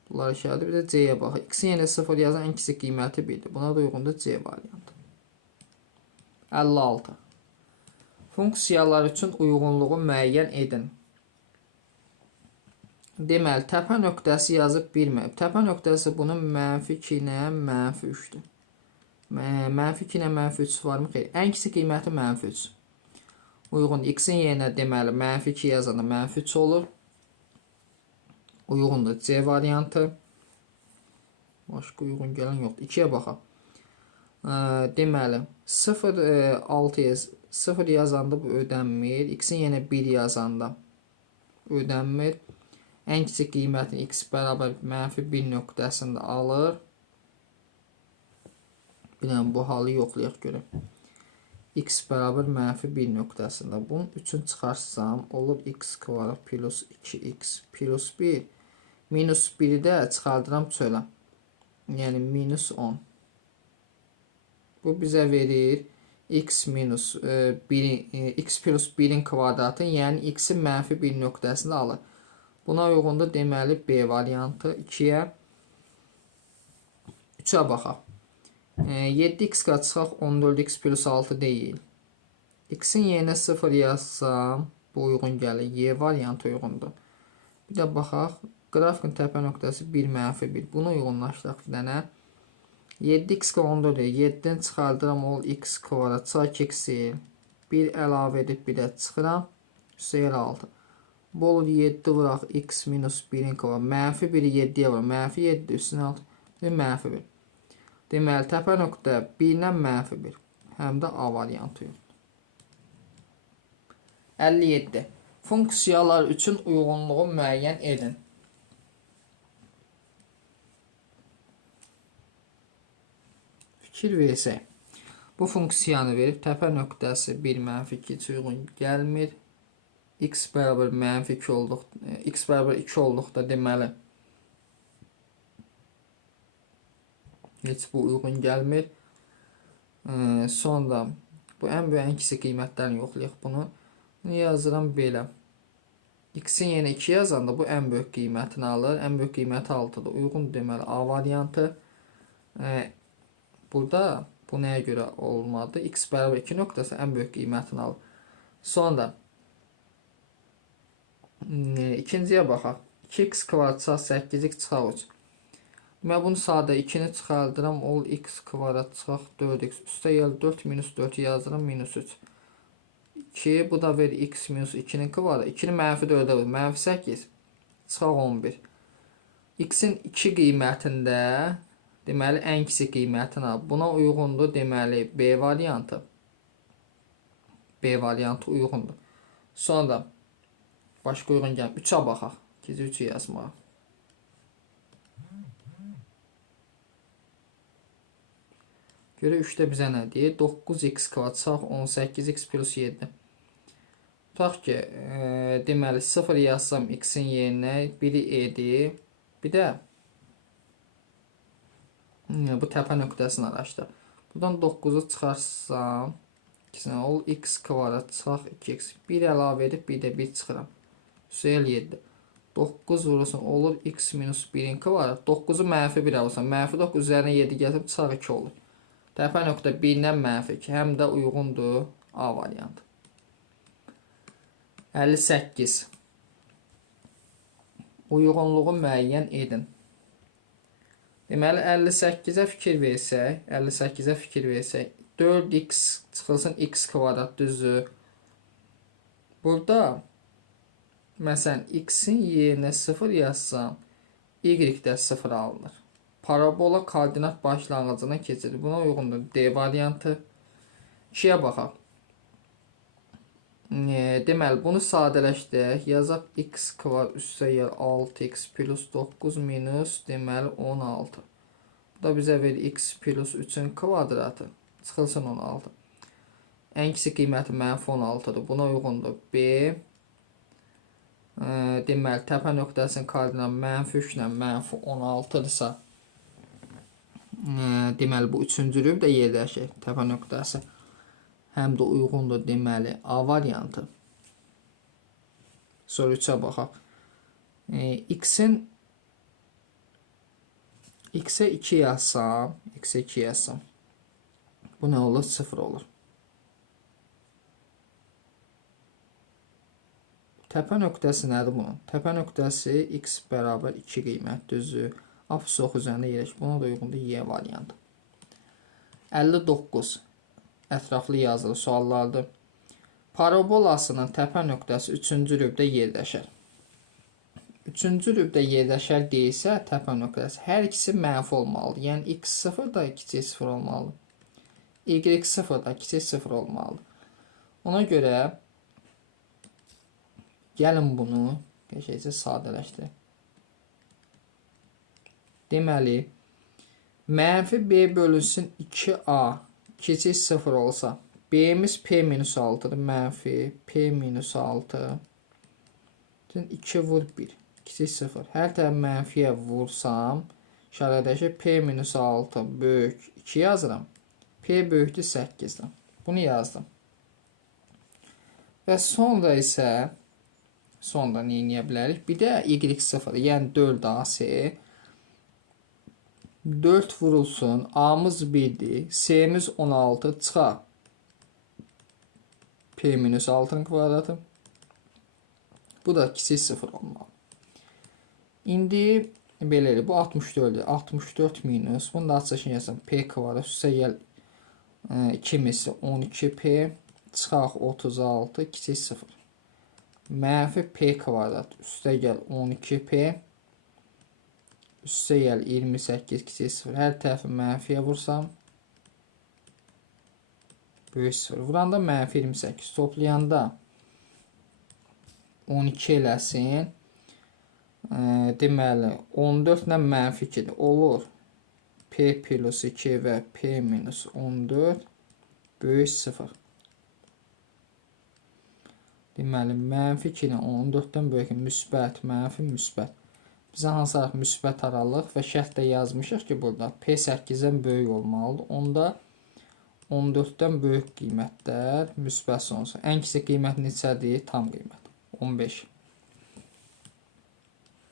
Bunlar işarədir. Bir də C-yə baxaq. X-in yenə 0 yazan ən kiçik qiyməti 1-dir. Buna da uyğundur C variantı. 56. Funksiyalar üçün uyğunluğu müəyyən edin. Deməli, təpə nöqtəsi yazıb bilməyib. Təpə nöqtəsi bunun mənfi 2 ilə mənfi 3-dür. Mənfi 2 ilə mənfi 3 varmı? Xeyr. Ən kiçik qiyməti mənfi 3. Uyğun. X-in yenə deməli mənfi 2 yazanda mənfi 3 olur. Uyğundur. C variantı. Başqa uyğun gələn yoxdur. 2-yə baxaq. Deməli, 0 yazanda bu ödənmir. X-in yenə 1 yazanda ödənmir. Ən kiçik qiymətin x bərabər mənfi 1 nöqtəsində alır. Bilən bu halı yoxlayaq görək. X bərabər mənfi 1 nöqtəsində. Bunun üçün çıxarsam olur x kvadrat plus 2x plus 1. Minus 1-i də çıxardıram çölə. Yəni minus 10. Bu bizə verir x minus 1 x plus 1-in kvadratı, yəni x-i mənfi 1 nöqtəsində alır. Buna uyğundur deməli B variantı. 2-yə 3-ə baxaq. 7x qaçsaq 14x plus 6 deyil. X-in yenə 0 yazsam bu uyğun gəlir. Y variantı uyğundur. Bir də baxaq. Qrafikin təpə nöqtəsi 1 mənfi 1. Bunu uyğunlaşdıraq bir dənə. 7x 14 deyil. 7-dən çıxardıram ol x kvadrat. Çak x-i 1 əlavə edib bir də çıxıram. Üstə 6. Bu olur 7 vuraq x minus 1-in kvadratı. Mənfi 1-i 7-yə vuraq. Mənfi 7 üstünə 6. Mənfi 1. Deməli, təpə nöqtə 1-dən mənfi 1. Həm də A variantı yoxdur. 57. Funksiyalar üçün uyğunluğu müəyyən edin. Fikir versək. Bu funksiyanı verib təpə nöqtəsi 1 -2 heç uyğun gəlmir. X bərabər -2 olduq. X bərabər 2 olduqda deməli heç bu uyğun gəlmir. Sonra bu ən böyük ən kiçik qiymətlərini yoxlayaq bunu. Bunu yazıram belə. X-in yenə 2 yazanda bu ən böyük qiymətini alır. Ən böyük qiyməti 6-dır. Uyğun deməli A variantı. Burada bu nəyə görə olmadı? X bərabər 2 nöqtəsi ən böyük qiymətini alır. Sonra ikinciyə baxaq. 2x kvadrat çıxaq 8x çıxaq 3. Mən bunu sadə 2-ni çıxardıram. Ol x kvadrat çıxaq 4x. Üstə gəl 4 minus 4 yazıram. Minus 3. 2. Bu da verir x minus 2'nin kvadratı. 2'ni mənfi 4'ə vur. Mənfi 8. Çıxaq 11. X-in 2 qiymətində deməli ən kiçik qiymətini al. Buna uyğundur. Deməli B variantı. B variantı uyğundur. Sonra başqa uyğun gəlmir. 3'ə baxaq. 2'ci 3'ü yazmağa. Görə 3'də bizə nə deyir? 9x kvadrat çıxaq 18x plus 7. Tutaq ki, deməli 0 yazsam x-in yerinə 1'i edir. Bir də bu təpə nöqtəsini araşdır. Buradan 9'u çıxarsam ikisini ol x kvadrat çıxaq 2x. 1 əlavə edib bir də 1 çıxıram. Üstəgəl 7. 9 vurursun olur x minus 1'in kvadrat. 9'u mənfi 1 alırsan. Mənfi 9 üzərinə 7 gəlsəm çıxaq 2 olur. Təpə nöqtə 1-dən mənfi 2 həm də uyğundur A variantı. 58. Uyğunluğu müəyyən edin. Deməli 58'ə fikir versək, 4x çıxılsın x kvadrat düzdür. Burada məsələn x-in yerinə 0 yazsam y də 0 alınır. Parabola koordinat başlanğıcına keçirir. Buna uyğundur D variantı. 2'yə baxaq. Deməli bunu sadələşdirək. Yazaq x kvadrat üstə gəl 6x plus 9 minus deməli 16. Bu da bizə verir x plus 3'ün kvadratı. Çıxılsın 16. Ən kiçik qiyməti mənfi 16'dır. Buna uyğundur B. Deməli təpə nöqtəsinin koordinatı mənfi 3 ilə mənfi 16'dırsa deməli bu üçüncülüyü də yerləşir təpə nöqtəsi. Həm də uyğundur deməli A variantı. Sonra 3'ə baxaq. X-ə 2 yazsam, bu nə olur? 0 olur. Təpə nöqtəsi nədir bunun? Təpə nöqtəsi x bərabər 2 qiymət düzdür. Apsox üzərində yerləşir. Buna da uyğundur Y variantı. 59. Ətraflı yazılı suallardır. Parabolasının təpə nöqtəsi 3-cü lübdə yerləşər. 3-cü lübdə yerləşər deyilsə, təpə nöqtəsi hər ikisi mənfi olmalıdır. Yəni x 0 da kiçik 0 olmalıdır. Y 0 da kiçik 0 olmalıdır. Ona görə gəlin bunu qəşəngcə sadələşdirək. Deməli, mənfi B bölünsün 2A kiçik 0 olsa, B'miz P minus 6'dır. Mənfi P minus 6. 2 vur 1. Kiçik 0. Hər tərəf mənfiyə vursam, işarədəki P minus 6 böyük 2 yazıram. P böyükdür 8'dir. Bunu yazdım. Və sonra isə sonra nə edə bilərik? Bir də Y0, yəni 4AC 4 vurulsun. A'mız 1'dir. C'miz 16 çıxaq. P minus 6'nın kvadratı. Bu da kiçik 0 olmalı. İndi belədir. Bu 64'dür. 64 minus. Bunu da açılışını yazsam. P kvadrat. Üstə gəl 2'misi 12P. Çıxaq 36. Kiçik 0. Mənfi P kvadrat. Üstə gəl 12P. Üstə gəl 28 kiçik 0. Hər tərəfi mənfiyə vursam böyük 0. Vuranda mənfi 28. Toplayanda 12 eləsin. Deməli 14 ilə mənfi 2 olur. P plus 2 və P minus 14 böyük 0. Deməli mənfi 2 ilə 14-dən böyük müsbət, mənfi müsbət. Bizə hansı müsbət aralıq və şərtdə yazmışıq ki, burada P 8-dən böyük olmalıdır. Onda 14-dən böyük qiymətlər müsbət sonrası. Ən kiçik qiymət neçədir? Tam qiymət. 15.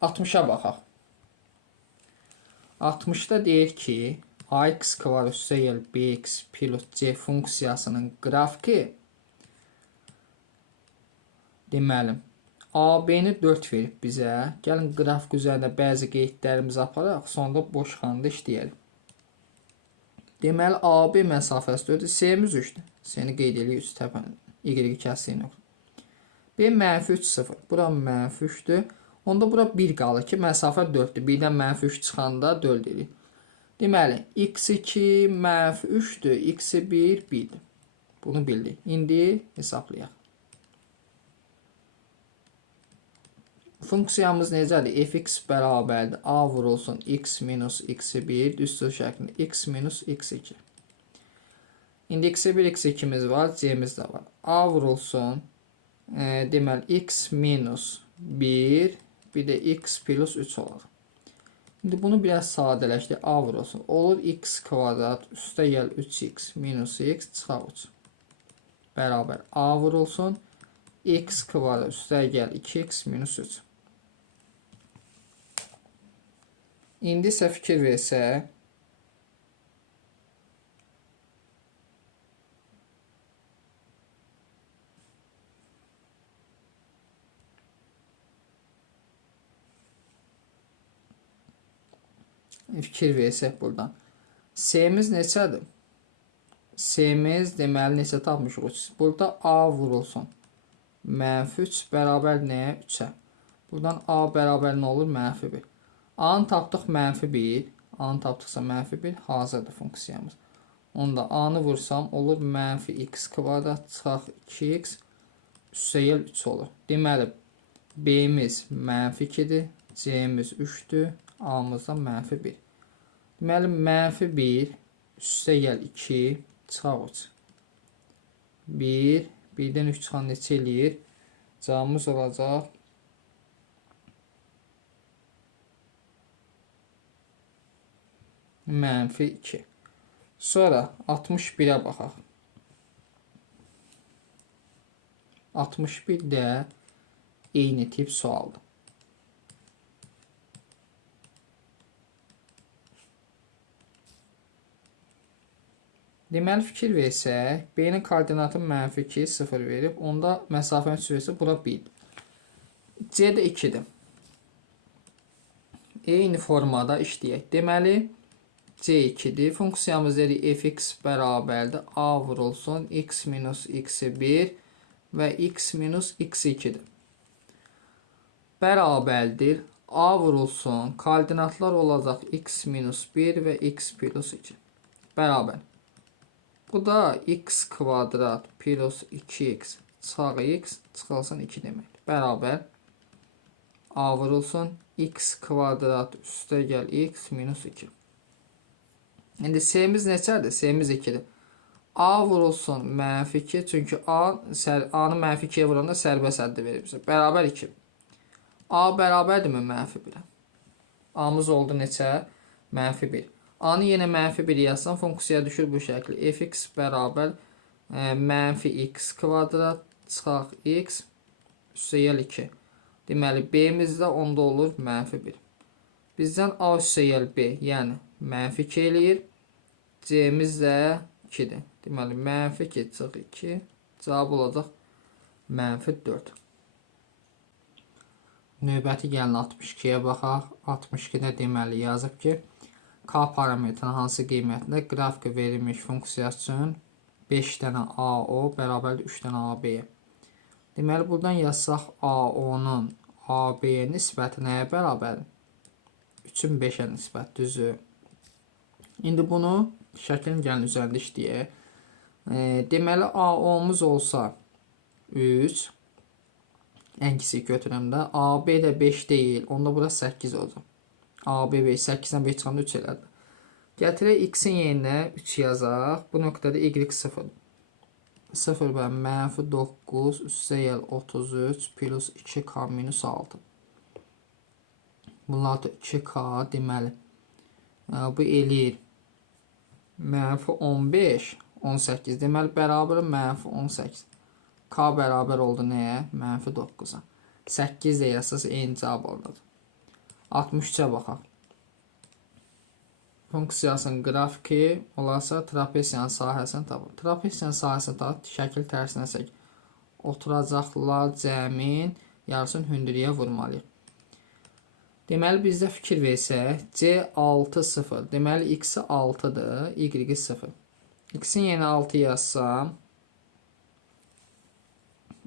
60-a baxaq. 60-da deyir ki, ax kvar üstə gəl bx plus c funksiyasının qrafiki deməli AB-ni 4 verib bizə. Gəlin qrafik üzərində bəzi qeydlərimizi aparaq, sonra boş xanada işləyərik. Deməli AB məsafəsi 4-dür, C-miz 3-dür. C-ni qeyd edirik 3 təpən, y kəsdiyi nöqtə. B mənfi 3 0. Bura mənfi 3-dür. Onda bura 1 qalır ki, məsafə 4-dür. 1-dən mənfi 3 çıxanda 4 edirik. Deməli, x2 mənfi 3-dür, x1 1-dir. Bunu bildik. İndi hesablayaq. Funksiyamız necədir? Fx bərabərdir. A vurulsun x minus x1 düstur şəklində x minus x2. İndi x1, x2'miz var, c'miz də var. A vurulsun deməli x minus 1 bir də x plus 3 olur. İndi bunu biraz sadələşdir. A vurulsun. Olur x kvadrat üstə gəl 3x minus x çıxaq 3. Bərabər A vurulsun. X kvadrat üstə gəl 2x minus 3. İndi isə fikir versək, buradan. C-miz neçədir? C-miz deməli neçə tapmışıq? Burada A vurulsun. Mənfi 3 bərabər nəyə? 3-ə. Buradan A bərabər nə olur? Mənfi 1. A-nı tapdıq mənfi 1. A-nı tapdıqsa mənfi 1 hazırdır funksiyamız. Onda A-nı vursam olur mənfi x kvadrat çıxaq 2x üstə gəl 3 olur. Deməli B-miz mənfi 2-dir. C-miz 3-dür. A-mızdan mənfi 1. Deməli, mənfi 1 üstə gəl 2 çıxaq 3. 1, 1-dən 3 çıxan neçə eləyir? Cavabımız olacaq mənfi 2. Sonra 61-ə baxaq. 61 də eyni tip sualdır. Deməli, fikir versək, B-nin koordinatı mənfi 2, 0 verib. Onda məsafəni 3 versə, bura 1. C də 2-dir. Eyni formada işləyək. Deməli, C 2-dir. Funksiyamız dedik fx bərabərdir. A vurulsun, x minus x1 və x minus x2-dir. Bərabərdir. A vurulsun, koordinatlar olacaq x minus 1 və x plus 2. Bərabər. Bu da x kvadrat plus 2x çıxaq x çıxılsın 2 demək. Bərabər A vurulsun x kvadrat üstə gəl x minus 2. İndi C-miz neçədir? C-miz 2-dir. A vurulsun mənfi 2. Çünki A-nı mənfi 2-yə vuranda sərbəst həddi verir bizə. Bərabər 2. A bərabərdirmi mənfi 1-ə? A-mız oldu neçə? Mənfi 1. A-nı yenə mənfi 1 yazsam funksiya düşür bu şəkli. Fx bərabər mənfi x kvadrat çıxaq x üstə gəl 2. Deməli, B-mizdə onda olur mənfi 1. Bizdən A üstə gəl B, yəni mənfi 2 eləyir. C-miz də 2-dir. Deməli, mənfi 2 çıx 2. Cavab olacaq mənfi 4. Növbəti gəlin 62-yə baxaq. 62-də deməli yazıb ki, K parametrinin hansı qiymətində qrafika verilmiş funksiyası üçün 5 dənə AO bərabərdir 3 dənə AB-yə. Deməli, buradan yazsaq AO-nun AB-yə nisbəti nəyə bərabərdir? 3-ün 5-ə nisbət, düzü. İndi bunu şəklin gəlin üzərində işləyək. Deməli, AO-muz olsa 3. Ən kiçik götürəm də. AB də 5 deyil. Onda bura 8 olacaq. AB 5. 8-dən 5 çıxanda 3 elədi. Gətirək x-in yerinə 3 yazaq. Bu nöqtədə y 0. 0 bə -9 üstəgəl 33 plus 2k minus 6. Bunlar da 2k deməli. Bu eləyir -15 18. Deməli bərabər -18. K bərabər oldu nəyə? -9-a. 8 də yazsaz eyni cavab oldu. 63-ə baxaq. Funksiyasının qrafiki olarsa trapesiyanın sahəsini tapın. Trapesiyanın sahəsini tapın, şəkil tərsinə çək. Oturacaqlar cəmin yarısını hündürüyə vurmalıyıq. Deməli bizdə fikir versək, C6 0. Deməli x 6-dır, y 0. X-in yerinə 6 yazsam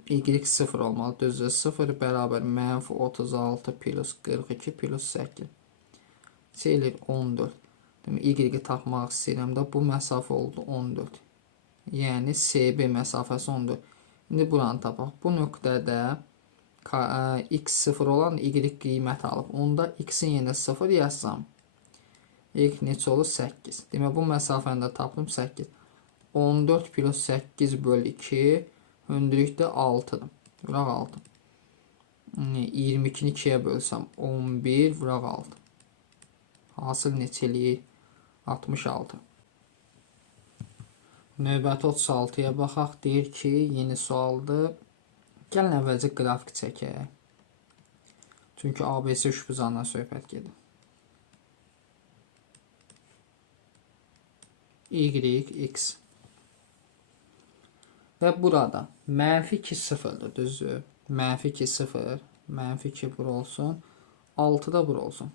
y 0 olmalı. Düzdür. 0 bərabər -36 plus 42 plus 8. C 14. Y tapmaq istəyirəm də bu məsafə oldu 14. Yəni CB məsafəsi 14. İndi buranı tapaq. Bu nöqtədə x 0 olan y qiymət alıb. Onda x-in yerinə 0 yazsam y neçə olur? 8. Demək bu məsafəni də tapdım 8. 14 plus 8 böl 2 hündürlükdə 6-dır. Vuraq 6. 22-ni 2-yə bölsəm 11 vuraq 6. Hasıl neçə eləyir? 66. Növbəti 36-ya baxaq. Deyir ki, yeni sualdır. Gəlin əvvəlcə qrafik çəkək. Çünki ABC üçbucağından söhbət gedir. Y, x. Və burada -2 0-dır, düzdür. -2 0, -2 bura olsun. 6 da bura olsun.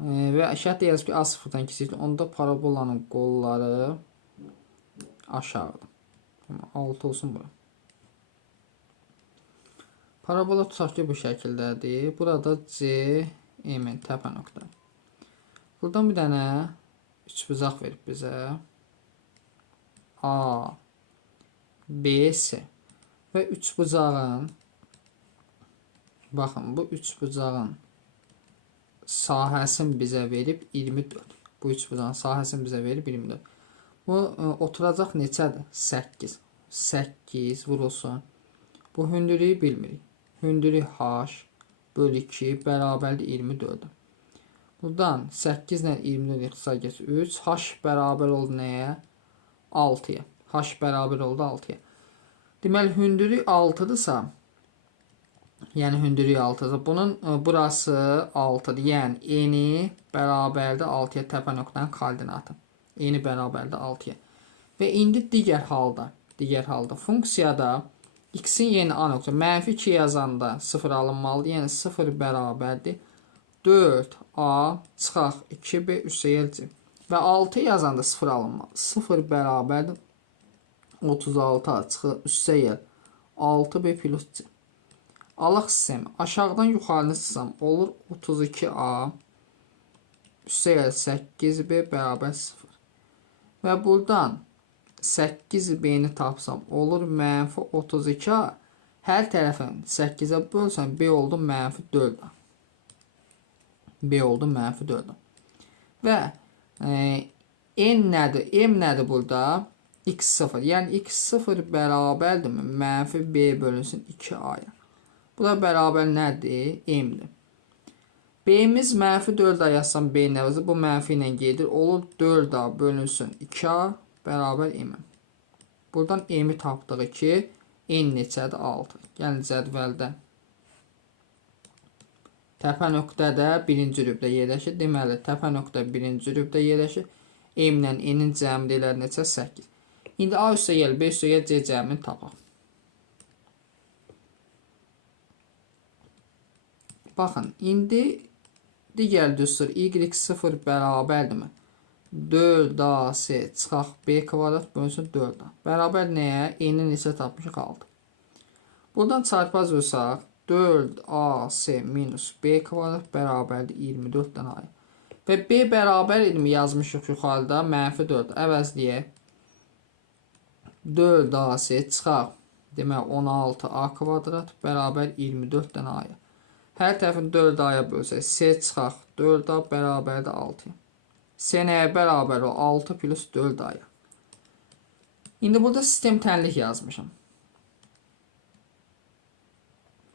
Və şərtdə yazıb ki, A sıfırdan kiçikdir. Onda parabolanın qolları aşağıdır. 6 olsun bura. Parabola tutaq ki, bu şəkildədir. Burada C, M-in təpə nöqtə. Buradan bir dənə üçbucaq verib bizə. A, B, C. Və üçbucağın, baxın, bu üçbucağın sahəsini bizə verib 24. Bu üçbucağın sahəsini bizə verib 24. Bu oturacaq neçədir? 8. 8 vurulsun. Bu hündürlüyü bilmirik. Hündürlük h bölü 2 bərabərdir 24. Buradan 8 ilə 24 ixtisar geçir 3. H bərabər oldu nəyə? 6-ya. H bərabər oldu 6-ya. Deməli, hündürlük 6-dırsa, yəni hündürlük 6-dır. Bunun burası 6-dır. Yəni eni bərabərdir 6-ya təpə nöqtənin koordinatı. Eni bərabərdir 6-ya. Və indi digər halda funksiyada x-in yeni a nöqtə -2 yazanda 0 alınmalıdır. Yəni 0 bərabərdir 4a çıxaq 2b üstəgəl c. Və 6 yazanda 0 alınmalıdır. 0 bərabərdir 36a çıxıq üstəgəl 6b plus c. Alaq sistemi aşağıdan yuxarını çıxsam olur 32a üstəgəl 8b bərabər 0. Və buradan 8b-ni tapsam olur -32a. Hər tərəfin 8-ə bölsəm b oldu -4a. B oldu -4a. Və n nədir? M nədir burada? x0. Yəni x0 bərabərdir -b bölünsün 2a-ya. Bu da bərabər nədir? M-dir. B-miz -4a yazsam b nəvəzi bu mənfi ilə gedir. Olur 4a bölünsün 2a bərabər m. Buradan m-i tapdıq ki, n neçədir? 6. Gəlin cədvəldə. Təpə nöqtədə birinci rübdə yerləşir. Deməli, təpə nöqtə birinci rübdə yerləşir. M ilə n-in cəmliləri neçə? 8. İndi a üstəgəl, b üstəgəl, c cəmini tapaq. Baxın, indi digər düstur y0 bərabərdirmi? 4ac çıxaq b kvadrat bölünsün 4a. Bərabər nəyə? N-i neçə tapmışıq? 6. Buradan çarpaz vürsaq 4ac minus b kvadrat bərabərdir 24-dən a. Və b bərabər edimi yazmışıq yuxarıda -4. Əvəzləyək. 4ac çıxaq Demək 16a kvadrat bərabər 24 dənə a'ya. Hər tərəfini 4a'ya bölsək, c çıxaq 4a bərabərdir 6. C nəyə bərabər o? 6 plus 4a'ya. İndi burada sistem tənlik yazmışam.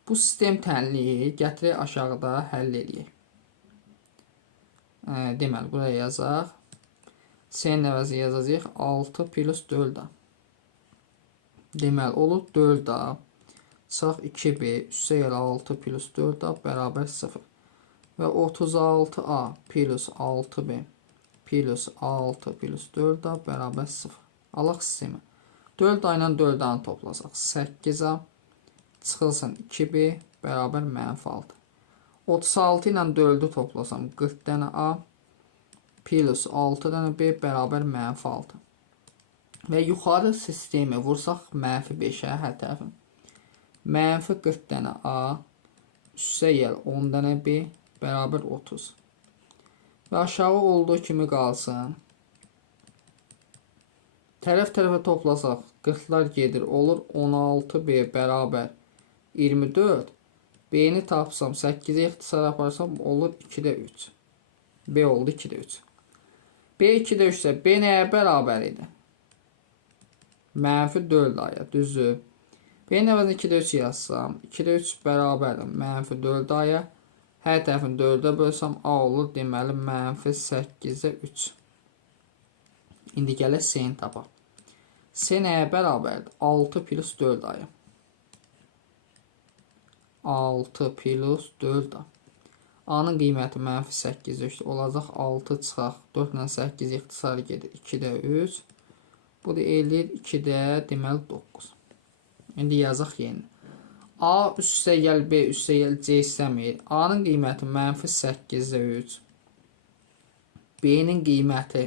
Bu sistem tənliyi gətirək aşağıda həll edək. Deməli, buraya yazaq. C-nin əvəzi yazacaq 6 plus 4a. Deməli, olur 4a çıxaq 2b üstəgəl 6 plus 4a bərabər 0. Və 36a plus 6b plus 6 plus 4a bərabər 0. Alaq sistemi. 4a ilə 4a-nı toplasaq 8a çıxılsın 2b bərabər -6. 36 ilə 4'ü toplasam 40 dənə a plus 6 dənə b bərabər -6. Və yuxarı sistemi vursaq -5'ə hər tərəfin. -40 dənə a üstəgəl 10 dənə b bərabər 30. Və aşağı olduğu kimi qalsın. Tərəf-tərəfə toplasaq 40'lar gedir, olur 16b bərabər 24. B-ni tapsam 8'e ixtisar aparsam olur 2'də 3. B oldu 2'də 3. B 2'də 3 isə B nəyə bərabər idi? -4a'ya, düzdür. B-nin əvəzinə 2'də 3 yazsam, 2'də 3 bərabərdir -4a'ya. Hər tərəfini 4'ə bölsəm a olur, deməli -8'də 3. İndi gələk C-ni tapaq. C nəyə bərabərdir? 6 plus 4a'ya. 6 plus 4a. A-nın qiyməti -8'də 3 olacaq. 6 çıxaq. 4 ilə 8 ixtisarı gedir. 2'də 3. Bu da eləyir 2'də deməli 9. İndi yazaq yeni. A üstəgəl B üstəgəl C istəmir. A-nın qiyməti -8'də 3. B-nin qiyməti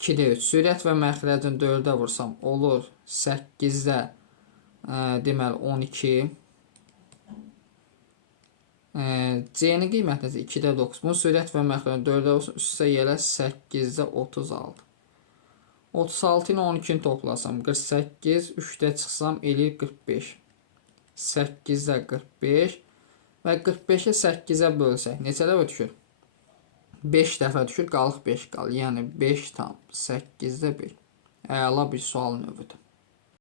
2'də 3. Sürət və məxrəcin 4'ə vursam olur 8'də deməli 12. C-nin qiyməti 2'də 9. Bunun sürət və məxrəcin 4'ə vursun, üstə gələ 8'də 36. 36 ilə 12'ni toplasam 48, 3'də çıxsam eləyir 45. 8'də 45 və 45'i 8'ə bölsək neçə dəfə düşür? 5 dəfə düşür, qalıq 5 qalır. Yəni 5 tam 8'də 1. Əla bir sual növüdür.